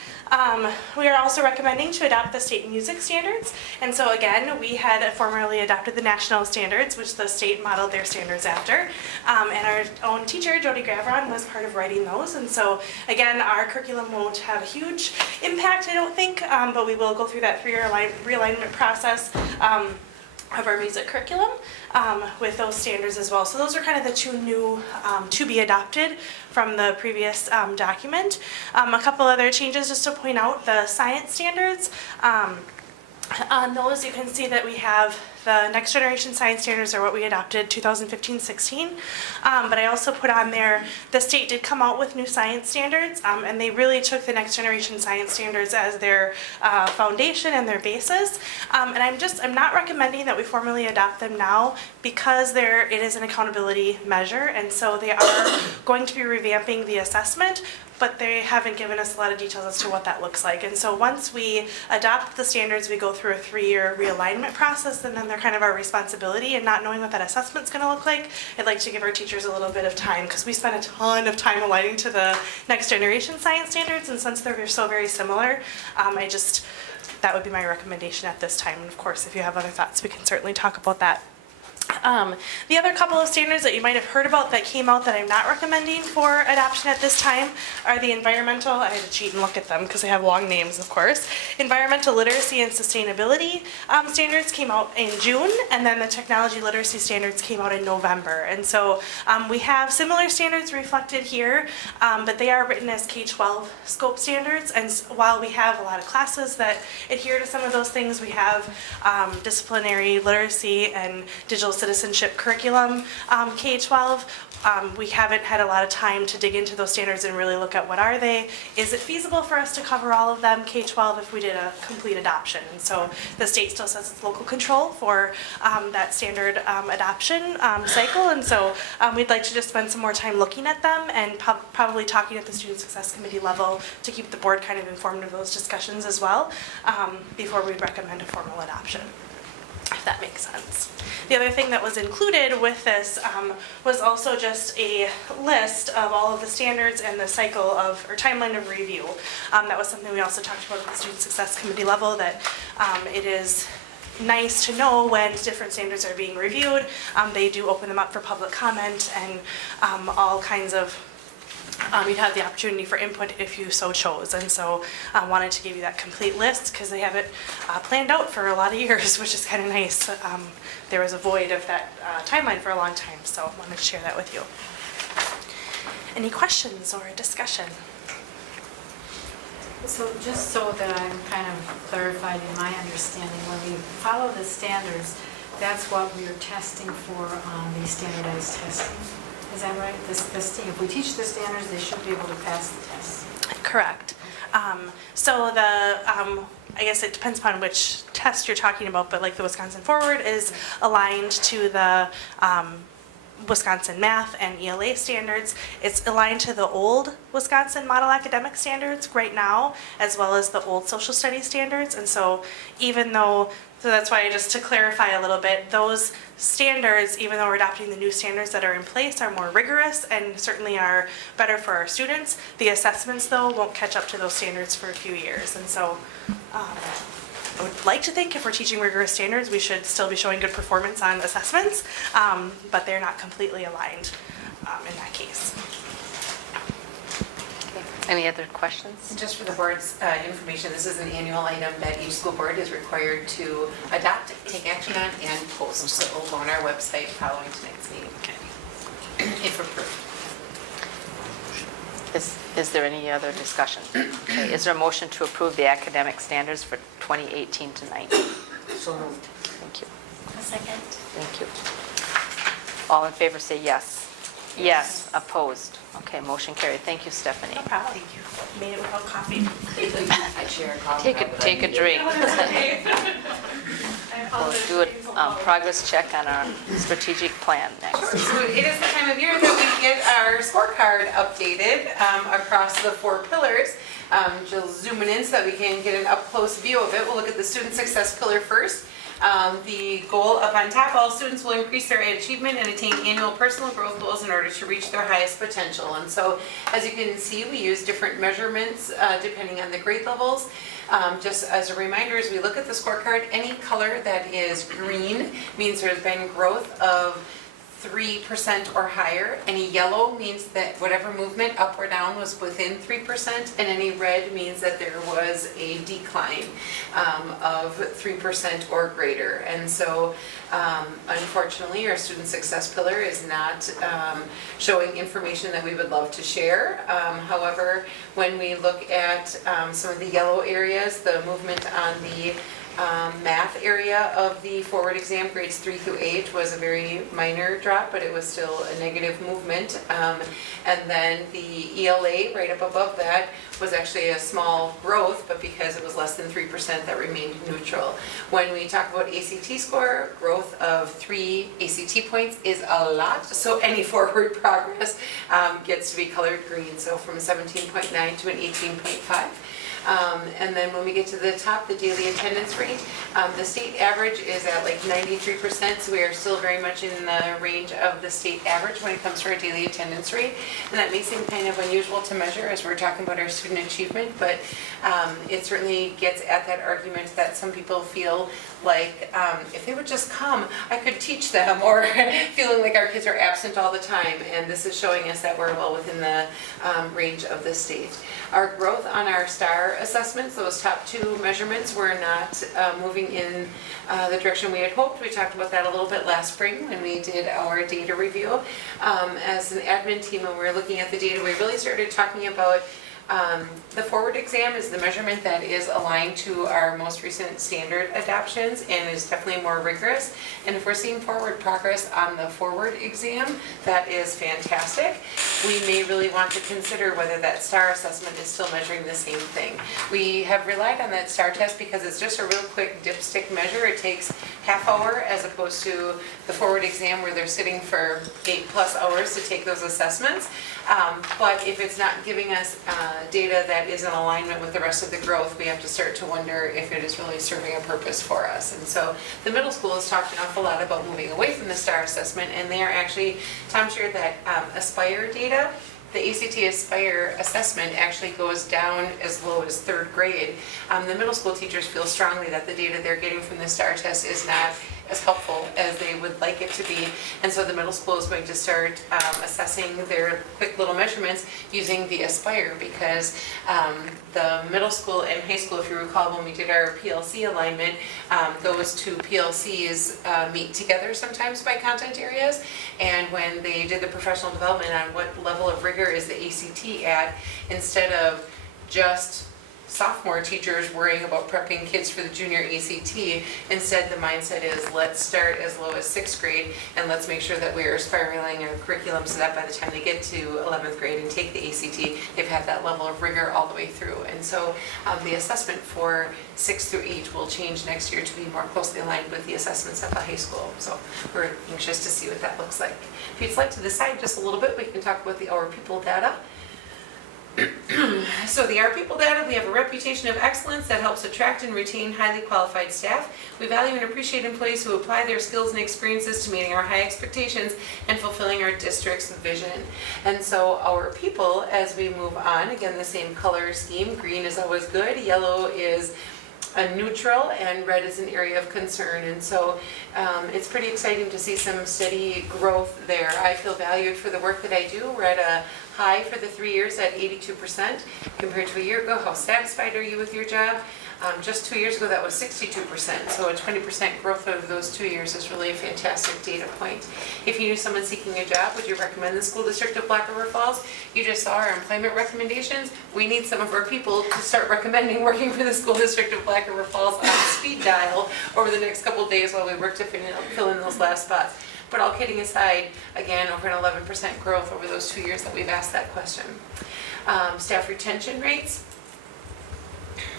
We are also recommending to adopt the state music standards. And so again, we had formerly adopted the national standards, which the state modeled their standards after. And our own teacher, Jody Gravron, was part of writing those. And so again, our curriculum won't have a huge impact, I don't think, but we will go through that 3-year realignment process of our music curriculum with those standards as well. So those are kind of the 2 new to be adopted from the previous document. A couple other changes just to point out, the science standards. On those, you can see that we have the next generation science standards are what we adopted 2015-16. But I also put on there, the state did come out with new science standards, and they really took the next generation science standards as their foundation and their basis. And I'm not recommending that we formally adopt them now because it is an accountability measure, and so they are going to be revamping the assessment, but they haven't given us a lot of details as to what that looks like. And so once we adopt the standards, we go through a 3-year realignment process, and then they're kind of our responsibility. And not knowing what that assessment's going to look like, I'd like to give our teachers a little bit of time, because we spend a ton of time aligning to the next generation science standards, and since they're so very similar, that would be my recommendation at this time. And of course, if you have other thoughts, we can certainly talk about that. The other couple of standards that you might have heard about that came out that I'm not recommending for adoption at this time are the environmental, I had to cheat and look at them because they have long names, of course. Environmental literacy and sustainability standards came out in June, and then the technology literacy standards came out in November. And so we have similar standards reflected here, but they are written as K-12 scope standards. And while we have a lot of classes that adhere to some of those things, we have disciplinary literacy and digital citizenship curriculum, K-12. We haven't had a lot of time to dig into those standards and really look at what are they. Is it feasible for us to cover all of them, K-12, if we did a complete adoption? And so the state still says it's local control for that standard adoption cycle, and so we'd like to just spend some more time looking at them and probably talking at the Student Success Committee level to keep the board kind of informed of those discussions as well before we recommend a formal adoption, if that makes sense. The other thing that was included with this was also just a list of all of the standards and the cycle of, or timeline of review. That was something we also talked about at the Student Success Committee level, that it is nice to know when different standards are being reviewed. They do open them up for public comment and all kinds of you'd have the opportunity for input if you so chose, and so I wanted to give you that complete list because they have it planned out for a lot of years, which is kind of nice. There was a void of that timeline for a long time, so I wanted to share that with you. Any questions or discussion? So just so that I'm kind of clarified in my understanding, when we follow the standards, that's what we're testing for the standardized testing. Is that right? If we teach the standards, they should be able to pass the tests. Correct. So I guess it depends upon which test you're talking about, but like the Wisconsin Forward is aligned to the Wisconsin Math and ELA standards. It's aligned to the old Wisconsin Model Academic Standards right now, as well as the old Social Studies standards. And so even though, so that's why, just to clarify a little bit, those standards, even though we're adopting the new standards that are in place, are more rigorous and certainly are better for our students. The assessments, though, won't catch up to those standards for a few years. And so I would like to think if we're teaching rigorous standards, we should still be showing good performance on assessments, but they're not completely aligned in that case. Any other questions? And just for the board's information, this is an annual item that each school board is required to adopt, take action on, and post. So it will go on our website following tonight's meeting, if approved. Is there any other discussion? Okay, is there a motion to approve the academic standards for 2018 to 19? So moved. Thank you. A second. Thank you. All in favor say yes. Yes. Opposed? Okay, motion carried. Thank you, Stephanie. No problem. Thank you. Made it without coffee. I share a coffee. Take a drink. We'll do a progress check on our strategic plan next. So it is the time of year that we get our scorecard updated across the 4 pillars. Just zooming in so that we can get an up-close view of it. We'll look at the student success pillar first. The goal up on top, all students will increase their achievement and attain annual personal growth goals in order to reach their highest potential. And so, as you can see, we use different measurements depending on the grade levels. Just as a reminder, as we look at the scorecard, any color that is green means there's been growth of 3% or higher. Any yellow means that whatever movement up or down was within 3%, and any red means that there was a decline of 3% or greater. And so unfortunately, our student success pillar is not showing information that we would love to share. However, when we look at some of the yellow areas, the movement on the math area of the forward exam, grades 3 through 8, was a very minor drop, but it was still a negative movement. And then the ELA, right up above that, was actually a small growth, but because it was less than 3%, that remained neutral. When we talk about ACT score, growth of 3 ACT points is a lot, so any forward progress gets to be colored green, so from a 17.9 to an 18.5. And then when we get to the top, the daily attendance rate, the state average is at like 93%, so we are still very much in the range of the state average when it comes to our daily attendance rate. And that may seem kind of unusual to measure as we're talking about our student achievement, but it certainly gets at that argument that some people feel like if they would just come, I could teach them, or feeling like our kids are absent all the time. And this is showing us that we're well within the range of the state. Our growth on our STAR assessments, those top 2 measurements, were not moving in the direction we had hoped. We talked about that a little bit last spring when we did our data review. As an admin team, when we were looking at the data, we really started talking about the forward exam is the measurement that is aligned to our most recent standard adoptions and is definitely more rigorous. And if we're seeing forward progress on the forward exam, that is fantastic. We may really want to consider whether that STAR assessment is still measuring the same thing. We have relied on that STAR test because it's just a real quick dipstick measure. It takes half hour as opposed to the forward exam where they're sitting for 8+ hours to take those assessments. But if it's not giving us data that is in alignment with the rest of the growth, we have to start to wonder if it is really serving a purpose for us. And so the middle school has talked an awful lot about moving away from the STAR assessment, and they are actually, Tom shared that Aspire data, the ACT Aspire assessment actually goes down as low as 3rd grade. The middle school teachers feel strongly that the data they're getting from the STAR test is not as helpful as they would like it to be. And so the middle school is going to start assessing their quick little measurements using the Aspire, because the middle school and high school, if you recall when we did our PLC alignment, those 2 PLCs meet together sometimes by content areas. And when they did the professional development on what level of rigor is the ACT at, instead of just sophomore teachers worrying about prepping kids for the junior ACT. Instead, the mindset is let's start as low as 6th grade and let's make sure that we are spiraling our curriculum so that by the time they get to 11th grade and take the ACT, they've had that level of rigor all the way through. And so the assessment for 6 through 8 will change next year to be more closely aligned with the assessments at the high school. So we're anxious to see what that looks like. If you'd slide to the side just a little bit, we can talk about the Our People data. So the Our People data, we have a reputation of excellence that helps attract and retain highly qualified staff. We value and appreciate employees who apply their skills and experiences to meeting our high expectations and fulfilling our district's vision. And so Our People, as we move on, again the same color scheme, green is always good, yellow is a neutral, and red is an area of concern. And so it's pretty exciting to see some steady growth there. I feel valued for the work that I do. We're at a high for the 3 years at 82% compared to a year ago. How satisfied are you with your job? Just 2 years ago, that was 62%. So a 20% growth over those 2 years is really a fantastic data point. If you knew someone seeking a job, would you recommend the School District of Black River Falls? You just saw our employment recommendations. We need some of our people to start recommending working for the School District of Black River Falls on speed dial over the next couple of days while we work to fill in those last spots. But all kidding aside, again, over an 11% growth over those 2 years that we've asked that question. Staff retention rates.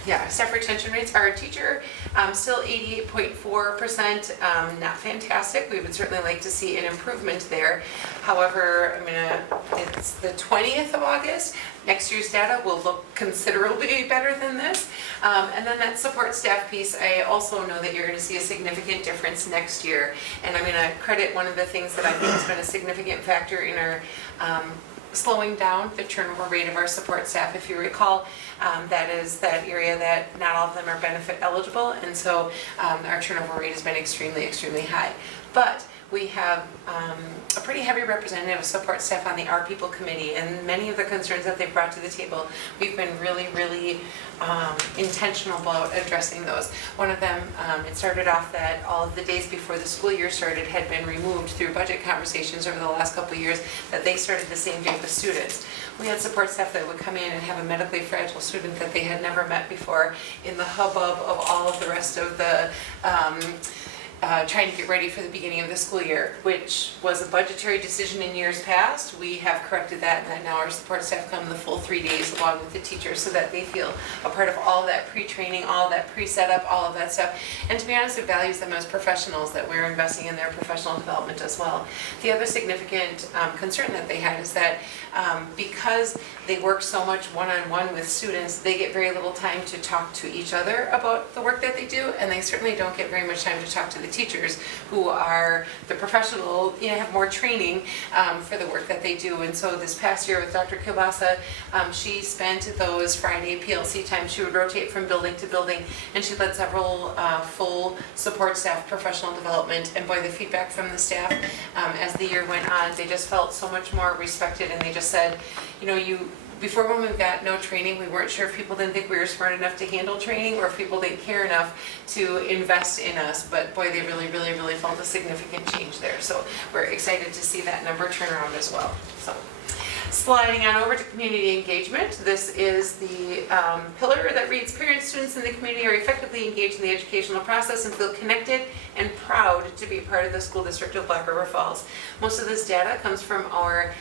Yeah, staff retention rates. Our teacher, still 88.4%, not fantastic. We would certainly like to see an improvement there. However, it's the 20th of August. Next year's data will look considerably better than this. And then that support staff piece, I also know that you're going to see a significant difference next year. And I'm going to credit one of the things that I think has been a significant factor in our slowing down the turnover rate of our support staff. If you recall, that is that area that not all of them are benefit eligible, and so our turnover rate has been extremely, extremely high. But we have a pretty heavy representative of support staff on the Our People Committee, and many of the concerns that they've brought to the table, we've been really, really intentional about addressing those. One of them, it started off that all of the days before the school year started had been removed through budget conversations over the last couple of years, that they started the same day with students. We had support staff that would come in and have a medically fragile student that they had never met before in the hubbub of all of the rest of the trying to get ready for the beginning of the school year, which was a budgetary decision in years past. We have corrected that, and that now our support staff come the full 3 days along with the teachers so that they feel a part of all that pre-training, all that pre-setup, all of that stuff. And to be honest, it values them as professionals, that we're investing in their professional development as well. The other significant concern that they had is that because they work so much one-on-one with students, they get very little time to talk to each other about the work that they do, and they certainly don't get very much time to talk to the teachers who are the professional, have more training for the work that they do. And so this past year with Dr. Kilbasa, she spent those Friday PLC times. She would rotate from building to building, and she led several full support staff professional development. And boy, the feedback from the staff as the year went on, they just felt so much more respected, and they just said, before, when we got no training, we weren't sure if people didn't think we were smart enough to handle training or if people didn't care enough to invest in us. But boy, they really, really, really felt a significant change there. So we're excited to see that number turn around as well. So sliding on over to community engagement. This is the pillar that reads, parents, students in the community are effectively engaged in the educational process and feel connected and proud to be part of the school district of Black River Falls. Most of this data comes from our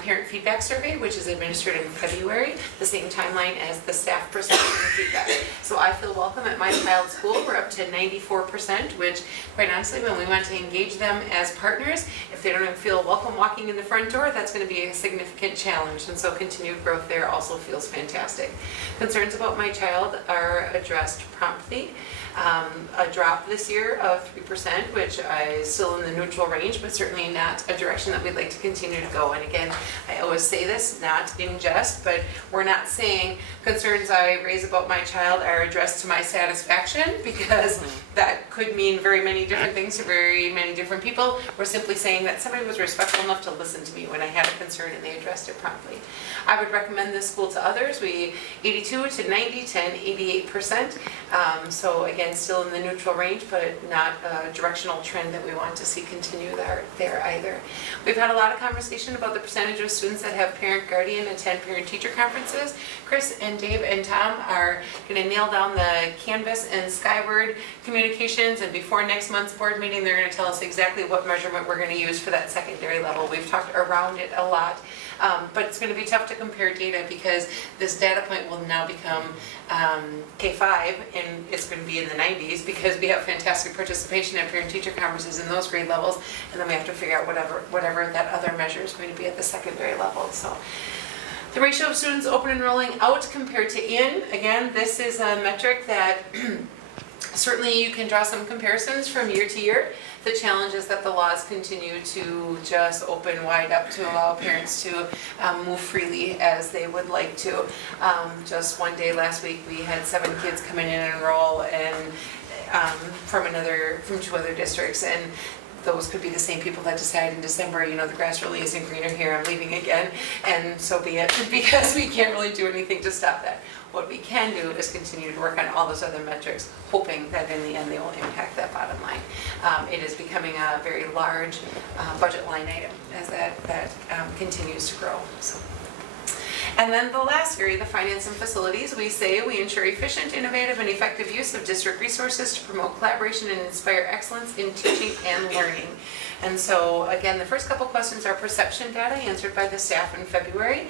parent feedback survey, which is administered in February, the same timeline as the staff perception and feedback. So I feel welcome at my child's school. We're up to 94%, which quite honestly, when we want to engage them as partners, if they don't even feel welcome walking in the front door, that's going to be a significant challenge. And so continued growth there also feels fantastic. Concerns about my child are addressed promptly. A drop this year of 3%, which is still in the neutral range, but certainly not a direction that we'd like to continue to go. And again, I always say this, not in jest, but we're not saying concerns I raise about my child are addressed to my satisfaction, because that could mean very many different things to very many different people. We're simply saying that somebody was respectful enough to listen to me when I had a concern and they addressed it promptly. I would recommend this school to others. 82 to 90 to 88%. So again, still in the neutral range, but not a directional trend that we want to see continue there either. We've had a lot of conversation about the percentage of students that have parent-guardian attend parent-teacher conferences. Chris and Dave and Tom are going to nail down the Canvas and Skyward communications, and before next month's board meeting, they're going to tell us exactly what measurement we're going to use for that secondary level. We've talked around it a lot. But it's going to be tough to compare data because this data point will now become K-5, and it's going to be in the 90s because we have fantastic participation at parent-teacher conferences in those grade levels, and then we have to figure out whatever that other measure is going to be at the secondary level. So the ratio of students open enrolling out compared to in, again, this is a metric that certainly you can draw some comparisons from year to year. The challenge is that the laws continue to just open wide up to allow parents to move freely as they would like to. Just one day last week, we had 7 kids come in and enroll, and from 2 other districts, and those could be the same people that decide in December, the grass really isn't greener here, I'm leaving again, and so be it, because we can't really do anything to stop that. What we can do is continue to work on all those other metrics, hoping that in the end they will impact that bottom line. It is becoming a very large budget line item as that continues to grow. So. And then the last area, the finance and facilities, we say we ensure efficient, innovative, and effective use of district resources to promote collaboration and inspire excellence in teaching and learning. And so, again, the first couple questions are perception data answered by the staff in February.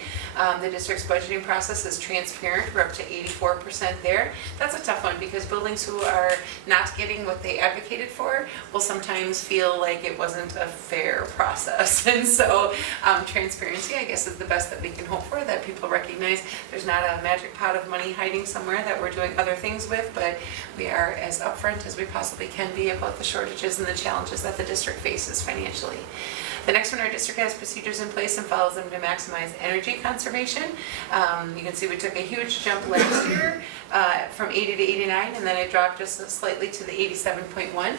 The district's budgeting process is transparent. We're up to 84% there. That's a tough one because buildings who are not getting what they advocated for will sometimes feel like it wasn't a fair process. And so transparency, I guess, is the best that we can hope for, that people recognize there's not a magic pot of money hiding somewhere that we're doing other things with, but we are as upfront as we possibly can be about the shortages and the challenges that the district faces financially. The next one, our district has procedures in place and follows them to maximize energy conservation. You can see we took a huge jump last year from 80 to 89, and then it dropped just slightly to the 87.1.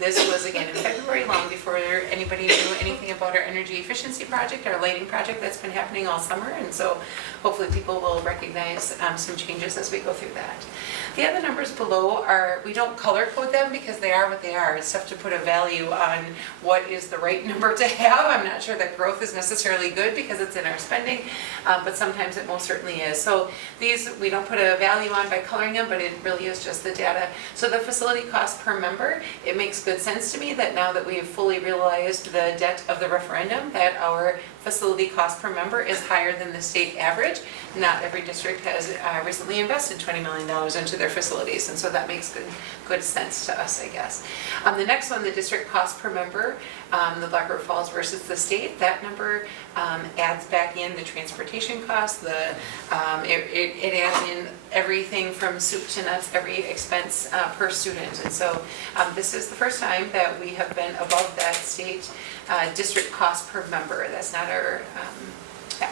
This was again in February, long before anybody knew anything about our energy efficiency project, our lighting project that's been happening all summer. And so hopefully people will recognize some changes as we go through that. The other numbers below are, we don't color code them because they are what they are. It's tough to put a value on what is the right number to have. I'm not sure that growth is necessarily good because it's in our spending, but sometimes it most certainly is. So these, we don't put a value on by coloring them, but it really is just the data. So the facility cost per member, it makes good sense to me that now that we have fully realized the debt of the referendum, that our facility cost per member is higher than the state average. Not every district has recently invested $20 million into their facilities, and so that makes good sense to us, I guess. The next one, the district cost per member, the Black River Falls versus the state, that number adds back in the transportation costs, it adds in everything from soup to nuts, every expense per student. And so this is the first time that we have been above that state district cost per member. That's not our,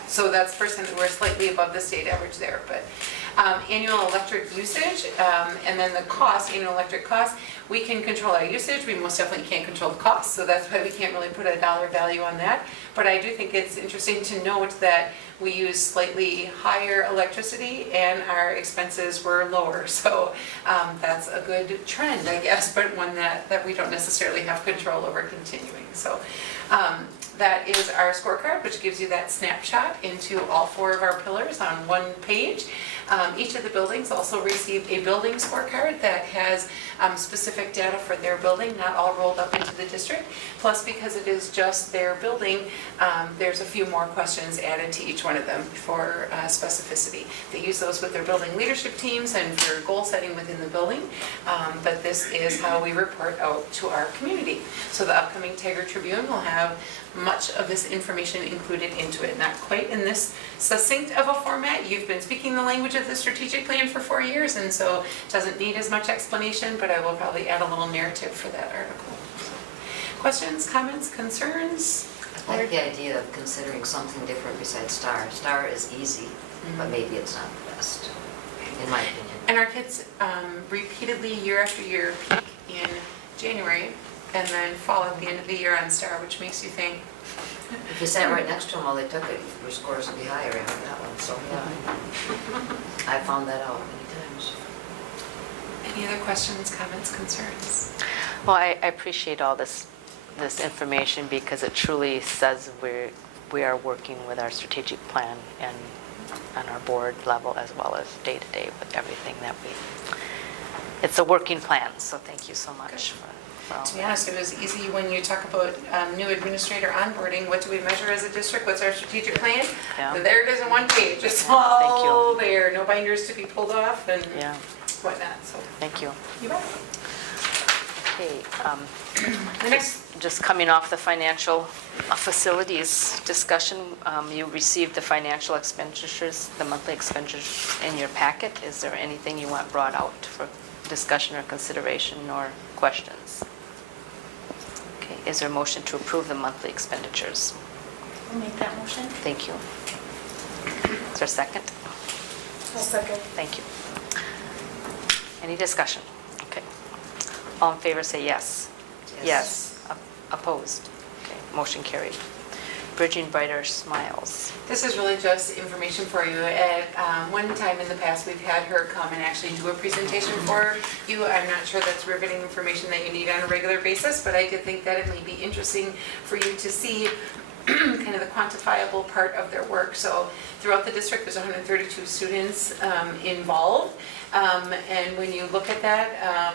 so that's the first time that we're slightly above the state average there. But annual electric usage, and then the cost, annual electric cost, we can control our usage. We most definitely can't control the cost, so that's why we can't really put a dollar value on that. But I do think it's interesting to note that we use slightly higher electricity and our expenses were lower. So that's a good trend, I guess, but one that we don't necessarily have control over continuing. So that is our scorecard, which gives you that snapshot into all 4 of our pillars on one page. Each of the buildings also received a building scorecard that has specific data for their building, not all rolled up into the district. Plus, because it is just their building, there's a few more questions added to each one of them for specificity. They use those with their building leadership teams and for goal setting within the building, but this is how we report out to our community. So the upcoming Tiger Tribune will have much of this information included into it. Not quite in this succinct of a format. You've been speaking the language of the strategic plan for 4 years, and so it doesn't need as much explanation, but I will probably add a little narrative for that article. So, questions, comments, concerns? I like the idea of considering something different besides STAR. STAR is easy, but maybe it's not the best, in my opinion. And our kids repeatedly, year after year, peak in January, and then fall at the end of the year on STAR, which makes you think. If you sat right next to them while they took it, your scores would be higher on that one, so yeah. I found that out many times. Any other questions, comments, concerns? Well, I appreciate all this information because it truly says we are working with our strategic plan and on our board level as well as day to day with everything that it's a working plan, so thank you so much for all To be honest, it was easy when you talk about new administrator onboarding. What do we measure as a district? What's our strategic plan? Yeah. There it is in one page. It's Thank all you. there. No binders to be pulled off and Yeah, whatnot. So thank you. you bet. Okay, The next, just coming off the financial facilities discussion, you received the financial expenditures, the monthly expenditures in your packet. Is there anything you want brought out for discussion or consideration or questions? Okay, is there a motion to approve the monthly expenditures? I'll make that motion. Thank you. Is there a second? I'll second. Thank you. Any discussion? Okay. All in favor say yes. Yes. Opposed? Okay, motion carried. Bridging Brighter Smiles. this is really just information for you. At one time in the past, we've had her come and actually do a presentation for you. I'm not sure that's riveting information that you need on a regular basis, but I did think that it may be interesting for you to see kind of the quantifiable part of their work. So throughout the district, there's 132 students involved. And when you look at that,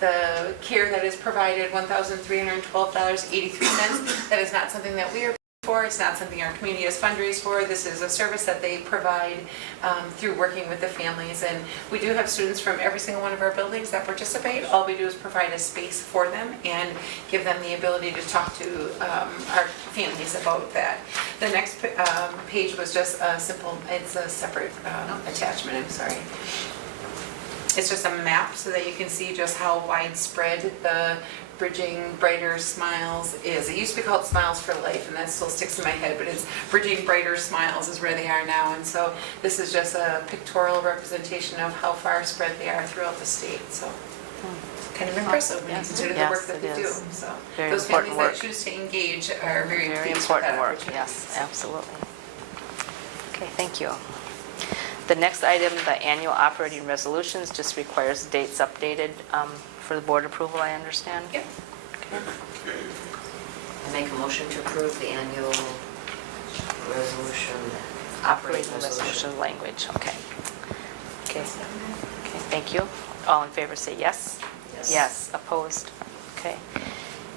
the care that is provided, $1,312.83, that is not something that we are for. It's not something our community has fundraised for. This is a service that they provide through working with the families. And we do have students from every single one of our buildings that participate. All we do is provide a space for them and give them the ability to talk to our families about that. The next page was just a simple, it's a separate attachment, I'm sorry. It's just a map so that you can see just how widespread the Bridging Brighter Smiles is. It used to be called Smiles for Life, and that still sticks in my head, but it's Bridging Brighter Smiles is where they are now. And so this is just a pictorial representation of how far spread they are throughout the state. So, kind of impressive when you Yes. consider the Yes, work that it they do. is. So Very those important families that work. choose to engage are very Very pleased with important that work, opportunity. yes, absolutely. Okay, thank you. The next item, the annual operating resolutions, just requires dates updated for the board approval, I understand? Yep. I make a motion to approve the annual resolution, operating resolution. Language, okay. Okay, okay, thank you. All in favor say yes? Yes, opposed? Okay.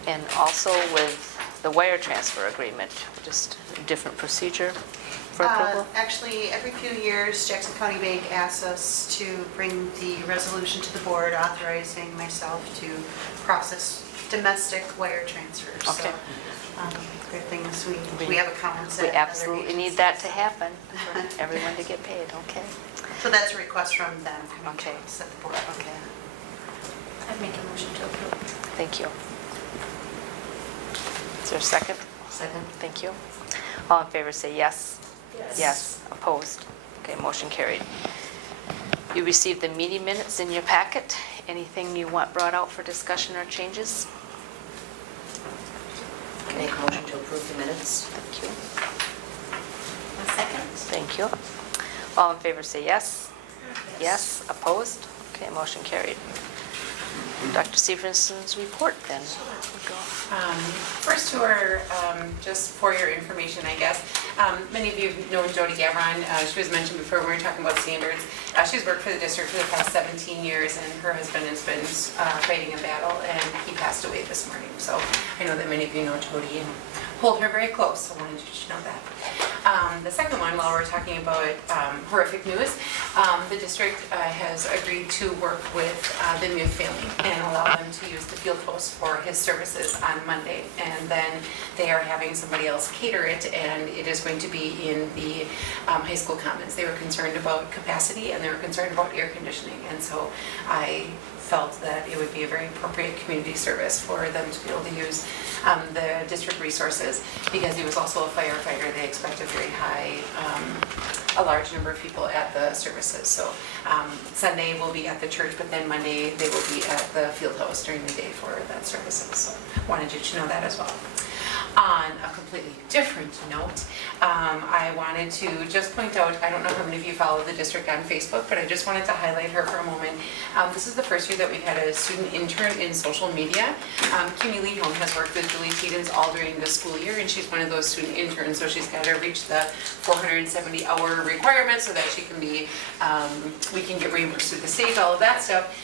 And also with the wire transfer agreement, just a different procedure for approval? Actually, every few years, Jackson County Bank asks us to bring the resolution to the board authorizing myself to process domestic wire transfers. Okay. So, there are things we have accounts We at other absolutely need that to agencies. happen, for everyone to get paid, okay? So that's a request from them coming Okay. to us at the board. Okay, I'd make a motion to approve. thank you. Is there a second? Second? Thank you. All in favor say yes? Yes, opposed? Okay, motion carried. You received the meeting minutes in your packet. Anything you want brought out for discussion or changes? Make a motion to approve the minutes. Thank you. A second? Thank you. All in favor say yes? Yes, opposed? Okay, motion carried. Dr. Stevenson's report then. First tour, just for your information, I guess. Many of you have known Jody Gavron. She was mentioned before when we were talking about standards. She's worked for the district for the past 17 years, and her husband has been fighting a battle, and he passed away this morning. So I know that many of you know Jody and hold her very close, so I wanted you to know that. The second one, while we're talking about horrific news, the district has agreed to work with the Muth family and allow them to use the field host for his services on Monday. And then they are having somebody else cater it, and it is going to be in the high school commons. They were concerned about capacity, and they were concerned about air conditioning. And so I felt that it would be a very appropriate community service for them to be able to use the district resources. Because he was also a firefighter, they expect a very high, a large number of people at the services. So Sunday will be at the church, but then Monday they will be at the field house during the day for that services. So wanted you to know that as well. On a completely different note, I wanted to just point out, I don't know how many of you follow the district on Facebook, but I just wanted to highlight her for a moment. This is the first year that we've had a student intern in social media. Kimmy Lehone has worked with Julie Tedens all during the school year, and she's one of those student interns, so she's got to reach the 470-hour requirement so that she can be, we can get reimbursed through the state, all of that stuff.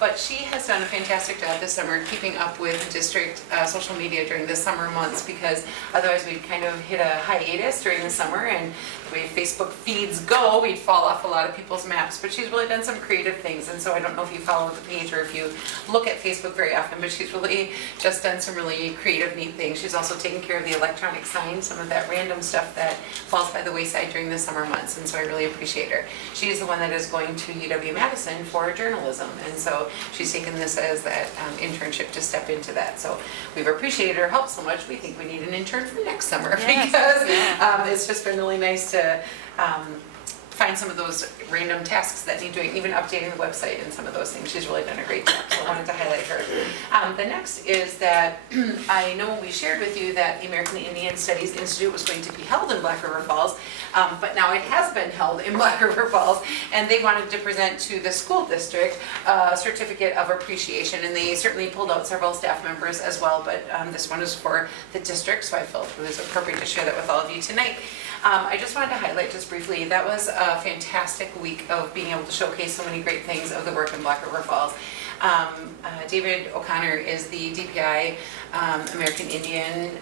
But she has done a fantastic job this summer keeping up with district social media during the summer months, because otherwise we'd kind of hit a hiatus during the summer, and the way Facebook feeds go, we'd fall off a lot of people's maps. But she's really done some creative things, and so I don't know if you follow the page or if you look at Facebook very often, but she's really just done some really creative, neat things. She's also taken care of the electronic signs, some of that random stuff that falls by the wayside during the summer months, and so I really appreciate her. She is the one that is going to UW-Madison for journalism, and so she's taken this as that internship to step into that. So we've appreciated her help so much, we think we need an intern for next summer, Yes. because it's just been really nice to find some of those random tasks that need doing, even updating the website and some of those things. She's really done a great job, so I wanted to highlight her. The next is that I know we shared with you that the American Indian Studies Institute was going to be held in Black River Falls, but now it has been held in Black River Falls, and they wanted to present to the school district a certificate of appreciation, and they certainly pulled out several staff members as well, but this one is for the district, so I felt it was appropriate to share that with all of you tonight. I just wanted to highlight just briefly, that was a fantastic week of being able to showcase so many great things of the work in Black River Falls. David O'Connor is the DPI American Indian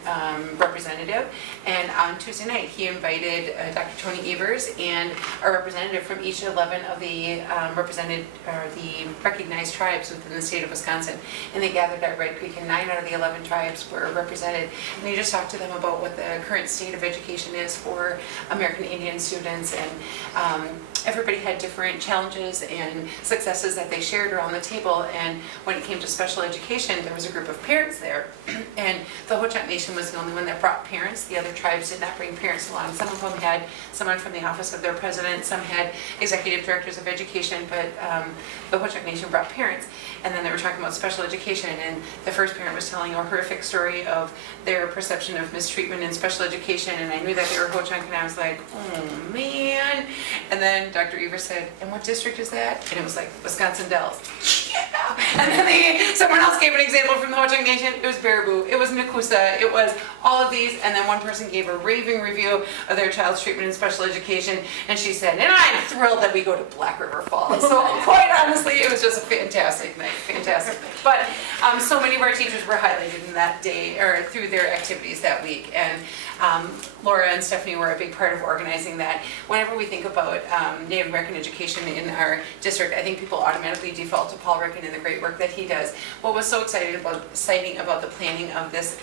representative, and on Tuesday night he invited Dr. Tony Evers and a representative from each 11 of the the recognized tribes within the state of Wisconsin, and they gathered at Red Creek, and 9 out of the 11 tribes were represented, and they just talked to them about what the current state of education is for American Indian students, and everybody had different challenges and successes that they shared around the table, school, and when it came to special education, there was a group of parents there, and the Ho-Chunk Nation was the only one that brought parents. The other tribes did not bring parents along. Some of them had someone from the office of their president, some had executive directors of education, but the Ho-Chunk Nation brought parents. And then they were talking about special education, and the first parent was telling a horrific story of their perception of mistreatment in special education, and I knew that they were Ho-Chunk, and I was like, oh man. And then Dr. Evers said, and what district is that? And it was like Wisconsin Dells. Yeah. And then someone else gave an example from the Ho-Chunk Nation. It was Baraboo, it was Nakusa, it was all of these, and then one person gave a raving review of their child's treatment in special education, and she said, and I'm thrilled that we go to Black River Falls. So quite honestly, it was just a fantastic night, fantastic night. But so many of our teachers were highlighted in that day, or through their activities that week, and Laura and Stephanie were a big part of organizing that. Whenever we think about Native American education in our district, I think people automatically default to Paul Ricken and the great work that he does. What was so exciting about the planning of this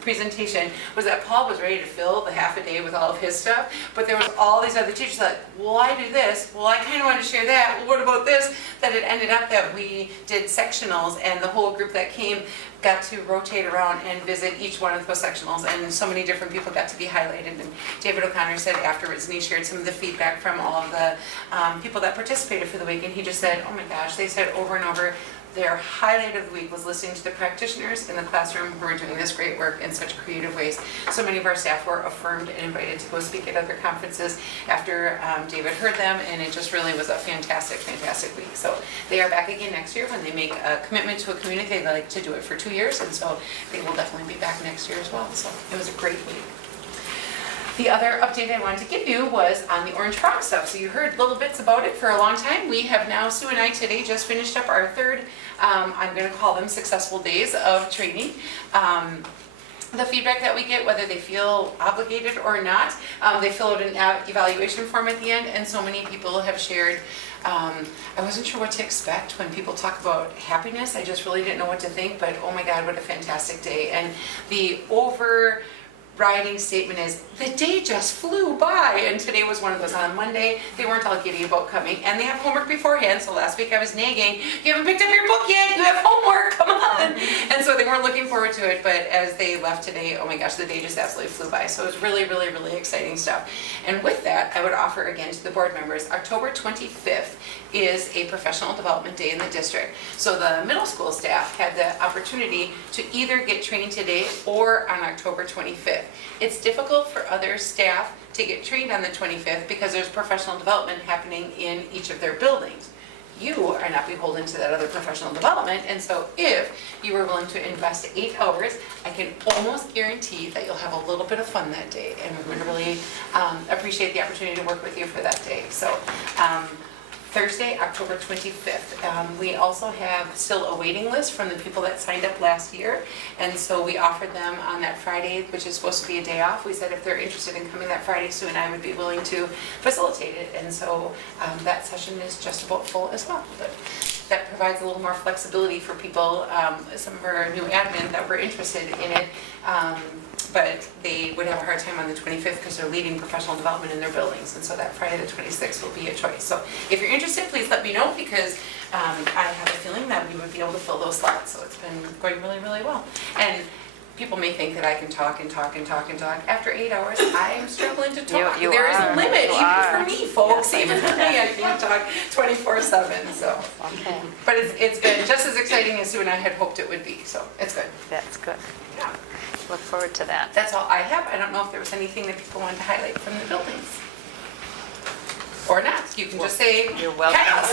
presentation was that Paul was ready to fill the half a day with all of his stuff, but there was all these other teachers that, well, I do this, well, I kind of want to share that, well, what about this? That it ended up that we did sectionals, and the whole group that came got to rotate around and visit each one of those sectionals, and so many different people got to be highlighted. And David O'Connor said afterwards, and he shared some of the feedback from all of the people that participated for the week, and he just said, oh my gosh, they said over and over, their highlight of the week was listening to the practitioners in the classroom who were doing this great work in such creative ways. So many of our staff were affirmed and invited to go speak at other conferences after David heard them, and it just really was a fantastic, fantastic week. So they are back again next year when they make a commitment to a community. They like to do it for 2 years, and so they will definitely be back next year as well. So it was a great week. The other update I wanted to give you was on the Orange Frog stuff. So you heard little bits about it for a long time. We have now, Sue and I today just finished up our third, I'm going to call them successful days of training. The feedback that we get, whether they feel obligated or not, they fill out an evaluation form at the end, and so many people have shared. I wasn't sure what to expect when people talk about happiness. I just really didn't know what to think, but oh my God, what a fantastic day. And the overriding statement is, the day just flew by, and today was one of those. On Monday, they weren't all giddy about coming, and they have homework beforehand, so last week I was nagging, you haven't picked up your book yet, you have homework, come on! And so they weren't looking forward to it, but as they left today, oh my gosh, the day just absolutely flew by. So it was really, really, really exciting stuff. And with that, I would offer again to the board members, October 25th is a professional development day in the district. So the middle school staff had the opportunity to either get trained today or on October 25th. It's difficult for other staff to get trained on the 25th because there's professional development happening in each of their buildings. You are not beholden to that other professional development, and so if you were willing to invest 8 hours, I can almost guarantee that you'll have a little bit of fun that day, and we're going to really appreciate the opportunity to work with you for that day. So Thursday, October 25th. We also have still a waiting list from the people that signed up last year, and so we offered them on that Friday, which is supposed to be a day off. We said if they're interested in coming that Friday, Sue and I would be willing to facilitate it, and so that session is just about full as well. But that provides a little more flexibility for people, some of our new admin that were interested in it, but they would have a hard time on the 25th because they're leading professional development in their buildings, and so that Friday the 26th will be a choice. So if you're interested, please let me know, because I have a feeling that we would be able to fill those slots. So it's been going really, really well. And people may think that I can talk and talk and talk and talk. After 8 hours, I'm struggling to talk. There is a limit, even for me, folks. Yes, even for me, I can't talk 24/7. So, Okay. But it's been just as exciting as Sue and I had hoped it would be. So it's good. That's good. Yeah. Look forward to that. That's all I have. I don't know if there was anything that people wanted to highlight from the buildings. Or not. You can just say, You're welcome. chaos.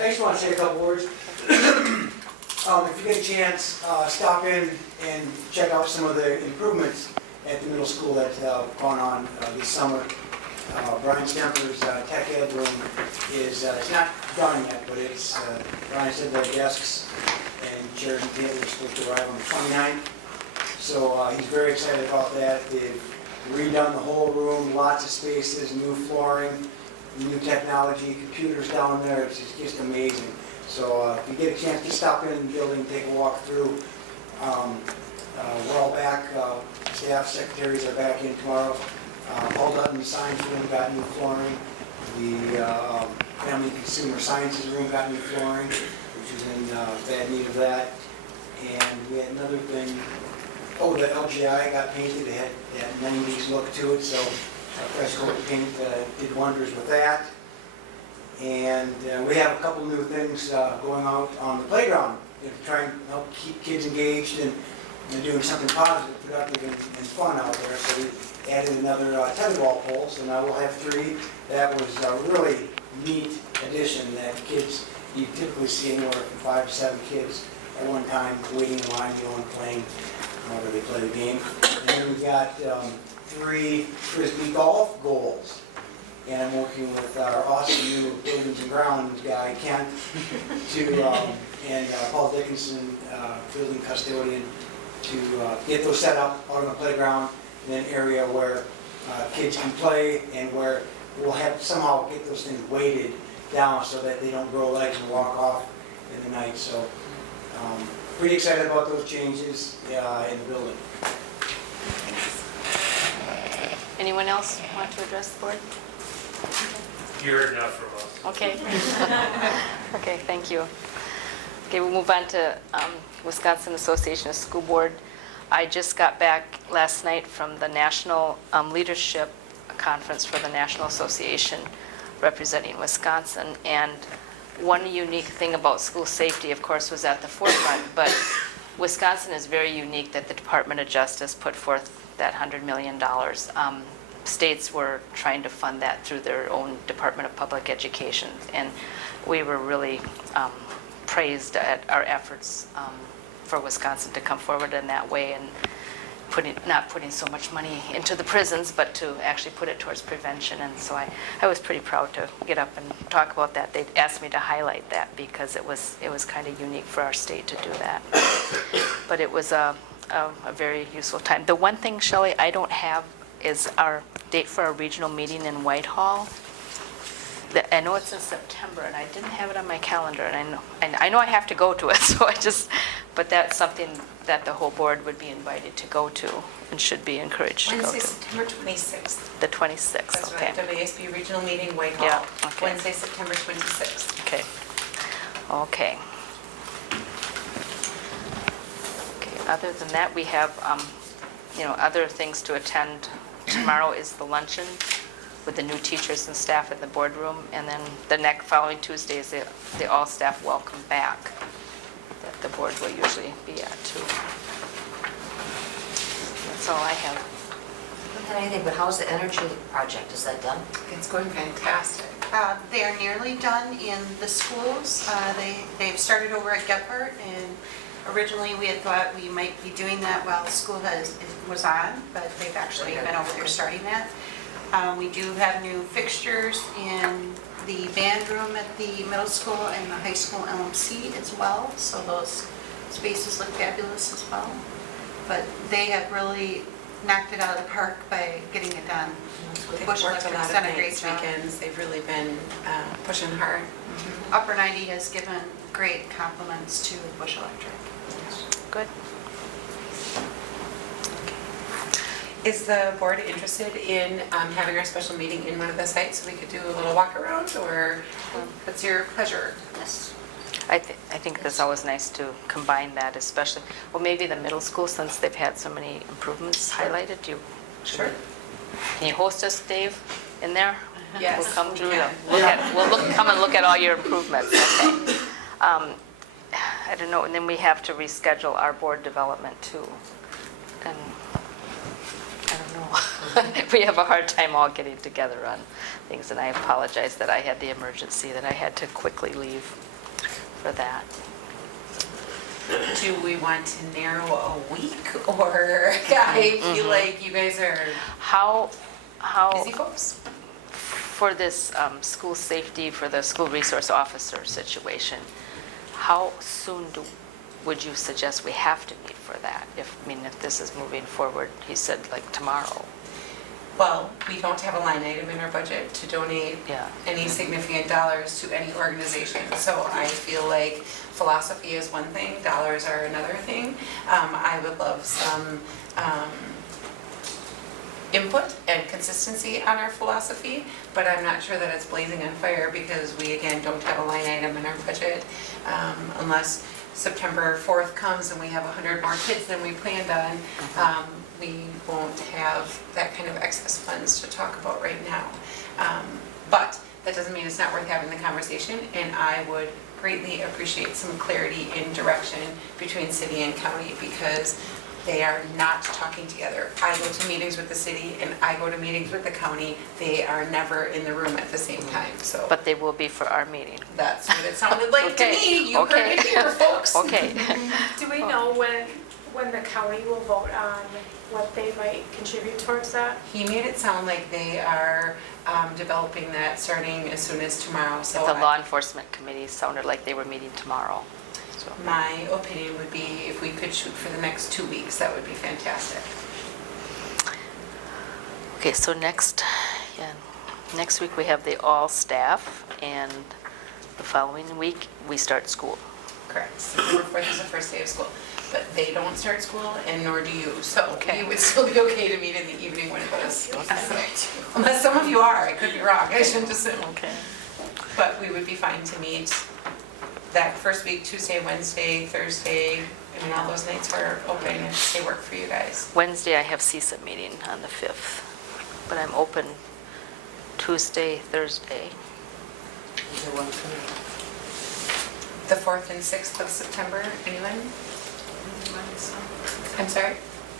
I just want to say a couple words. If you get a chance, stop in and check out some of the improvements at the middle school that have gone on this summer. Brian Stemper's tech ed room is, it's not done yet, but it's, Brian said the desks and chairs and tables are supposed to arrive on the 29th. So he's very excited about that. They've redone the whole room, lots of spaces, new flooring, new technology, computers down there. It's just amazing. So if you get a chance to stop in the building, take a walk through. We're all back. Staff secretaries are back in tomorrow. Paul Dutton, the science room, got new flooring. The family consumer sciences room got new flooring, which is in bad need of that. And we had another thing, the LGI got painted, they had that 90s look to it, so fresh coat paint did wonders with that. And we have a couple new things going out on the playground, to try and help keep kids engaged and doing something positive, productive, and fun out there. So we added another tetherball pole, so now we'll have 3. That was a really neat addition that kids, you typically see anywhere from 5 to 7 kids at one time waiting in line, and playing however they play the game. And then we've got 3 Frisbee golf goals. And I'm working with our awesome new buildings and grounds guy, Kent, and Paul Dickinson, building custodian, to get those set up out on the playground in an area where kids can play and where we'll have somehow get those things weighted down so that they don't grow legs and walk off in the night. So pretty excited about those changes in the building. Anyone else want to address the board? You heard enough from us. Okay. Okay, thank you. Okay, we'll move on to Wisconsin Association of School Board. I just got back last night from the National Leadership Conference for the National Association representing Wisconsin. And one unique thing about school safety, of course, was at the forefront, but Wisconsin is very unique that the Department of Justice put forth that $100 million. States were trying to fund that through their own Department of Public Education, and we were really praised at our efforts for Wisconsin to come forward in that way and not putting so much money into the prisons, but to actually put it towards prevention. And so I was pretty proud to get up and talk about that. They asked me to highlight that because it was kind of unique for our state to do that. But it was a very useful time. The one thing, Shelley, I don't have is our date for our regional meeting in Whitehall. I know it's in September, and I didn't have it on my calendar, and I know I have to go to it, but that's something that the whole board would be invited to go to and should be encouraged to go to. Wednesday, September 26th. The 26th, That's okay. right, WASB Regional Meeting, Whitehall. Yeah, okay. Wednesday, September 26th. Okay. Okay. Okay, other than that, we have, other things to attend. Tomorrow is the luncheon with the new teachers and staff in the boardroom, and then the next following Tuesday is the all-staff welcome back that the board will usually be at too. That's all I have. I don't have anything, but how's the energy project? Is that done? It's going fantastic. They are nearly done in the schools. They've started over at Gephardt, and originally we had thought we might be doing that while school was on, but they've actually been over there starting that. We do have new fixtures in the band room at the middle school and the high school LMC as well, so those spaces look fabulous as well. But they have really knocked it out of the park by getting it done. They've Bush worked a Electric's lot of done a great nights, job. weekends. They've really been pushing hard. Upper 90 has given great compliments to Bush Electric. Good. Is the board interested in having our special meeting in one of the sites so we could do a little walk around, or what's your pleasure? Yes. I think it's always nice to combine that, especially, well, maybe the middle school, since they've had so many improvements highlighted. Sure. Can you host us, Dave, in there? Yes, We'll come we through can. come and look at all your improvements, okay. I don't know, and then we have to reschedule our board development too. And I don't know. We have a hard time all getting together on things, and I apologize that I had the emergency, that I had to quickly leave for that. Do we want to narrow a week, or I feel like you guys are How busy folks? for this school safety, for the school resource officer situation, how soon would you suggest we have to meet for that? If this is moving forward, he said like tomorrow. Well, we don't have a line item in our budget to donate Yeah. any significant dollars to any organization. So I feel like philosophy is one thing, dollars are another thing. I would love some input and consistency on our philosophy, but I'm not sure that it's blazing on fire because we, again, don't have a line item in our budget unless September 4th comes and we have 100 more kids than we planned on. We won't have that kind of excess funds to talk about right now. But that doesn't mean it's not worth having the conversation, and I would greatly appreciate some clarity in direction between city and county because they are not talking together. I go to meetings with the city and I go to meetings with the county. They are never in the room at the same time, so. But they will be for our meeting. That's what it sounded like to Okay, me. You heard okay. it here, folks. Okay. Do we know when the county will vote on what they might contribute towards that? He made it sound like they are developing that starting as soon as tomorrow, so. The law enforcement committee sounded like they were meeting tomorrow. So My opinion would be if we could shoot for the next 2 weeks, that would be fantastic. Okay, so next week we have the all staff, and the following week we start school. Correct. September 4th is the first day of school, but they don't start school and nor do you, so Okay. you would still be okay to meet in the evening when it does. Unless some of you are, I could be wrong, I shouldn't assume. Okay. But we would be fine to meet that first week, Tuesday, Wednesday, Thursday, I mean, all those nights are open if they work for you guys. Wednesday I have CSA meeting on the 5th, but I'm open Tuesday, Thursday. Either one for me. The 4th and 6th of September, anyone? I'm sorry?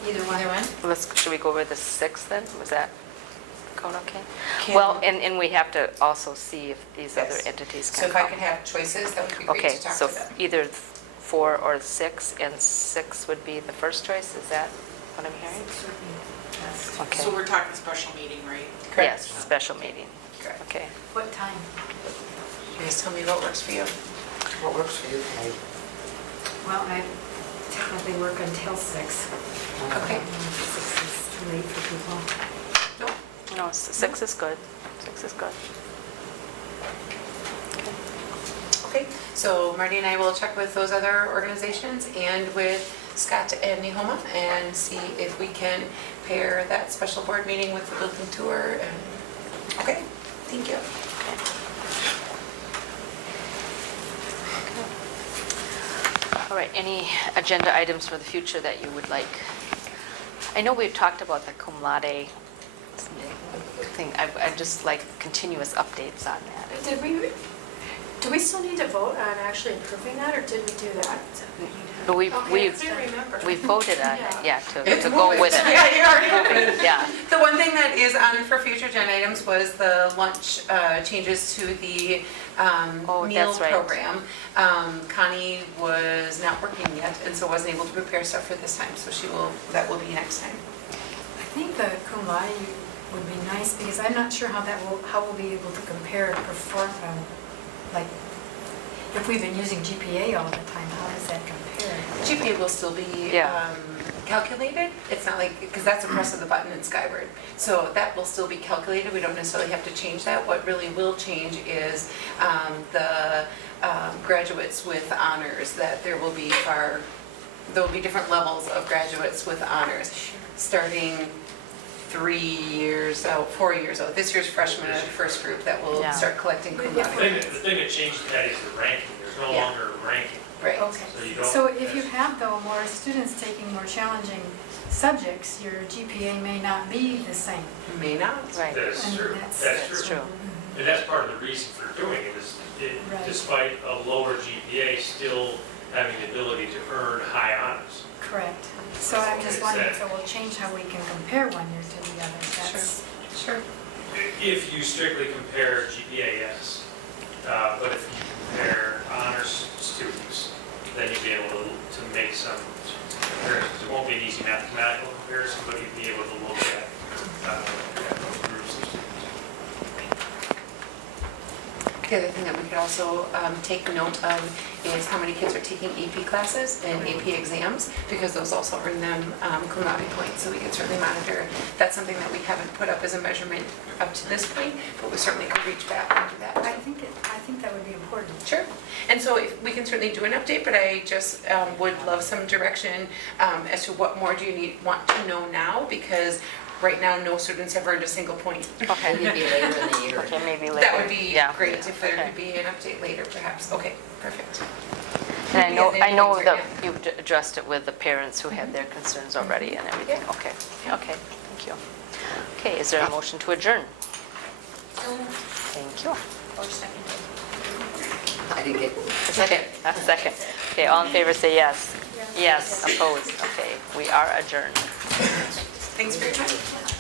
Either one. Should we go over the 6th then? Was that going okay? Can- Well, and we have to also see if these other Yes. entities So can if I come. could have choices, that would be great Okay, to talk so to them. either 4 or 6, and 6 would be the first choice, is that what I'm hearing? Okay. So we're talking special meeting, right? Yes, special meeting. Correct. Okay. What time? You guys tell me what works for you. What works for you, Patty? Well, I technically work until 6. Okay. 6 is too late for people. No, 6 is good. 6 is good. Okay, so Marty and I will check with those other organizations and with Scott and Nehoma and see if we can pair that special board meeting with the building tour. And okay, thank you. All right, any agenda items for the future that you would like? I know we've talked about the cum laude thing. I'd just like continuous updates on that. Do we still need to vote on actually approving that, or did we do that? But Okay, I couldn't remember. we voted on it, yeah, It's to go moving. with it. Yeah, you already moved. Yeah. The one thing that is on for future agenda items was the lunch changes to the Oh, meal that's right. program. Connie was not working yet and so wasn't able to prepare stuff for this time, so that will be next time. I think the cum laude would be nice because I'm not sure how we'll be able to compare like, if we've been using GPA all the time, how does that compare? GPA will still be Yeah. calculated. It's not like, because that's a press of the button in Skyward. So that will still be calculated. We don't necessarily have to change that. What really will change is the graduates with honors, that there will be different levels of graduates with honors, starting 3 years out, 4 years out. This year's freshmen are the first group that will Yeah. start collecting cum The laude. thing that changed that is the ranking. There's no Yeah. longer ranking. Right. Okay, So you don't- so if you have though more students taking more challenging subjects, your GPA may not be the same. May not. Right. That's And true. that's- That's true. True. And that's part of the reason for doing it, is Right. despite a lower GPA, still having the ability to earn high honors. Correct. So I'm just wondering if it will change how we can compare one year to the other. That's- Sure. If you strictly compare GPA, yes. But if you compare honors students, then you'll be able to make some comparisons. It won't be an easy mathematical comparison, but you'll be able to look at those groups of students. The other thing that we could also take note of is how many kids are taking AP classes and AP exams, because those also earn them cum laude points, so we can certainly monitor. That's something that we haven't put up as a measurement up to this point, but we certainly could reach back and do that. I think that would be important. Sure. And so if we can certainly do an update, but I just would love some direction as to what more do you want to know now, because Right now, no students have earned a single point. Okay. Maybe later in the year. Okay, maybe later. That would be Yeah. great if there Okay. could be an update later, perhaps. Okay, perfect. And I know, Maybe at the end of the that year, you've addressed it with the parents who had their concerns already and everything. Okay, okay, thank you. Okay, is there a motion to adjourn? Thank you. Or second. I didn't get. Second, a second. Okay, all in favor say yes. Yes, opposed. Okay, we are adjourned. Thanks for your time.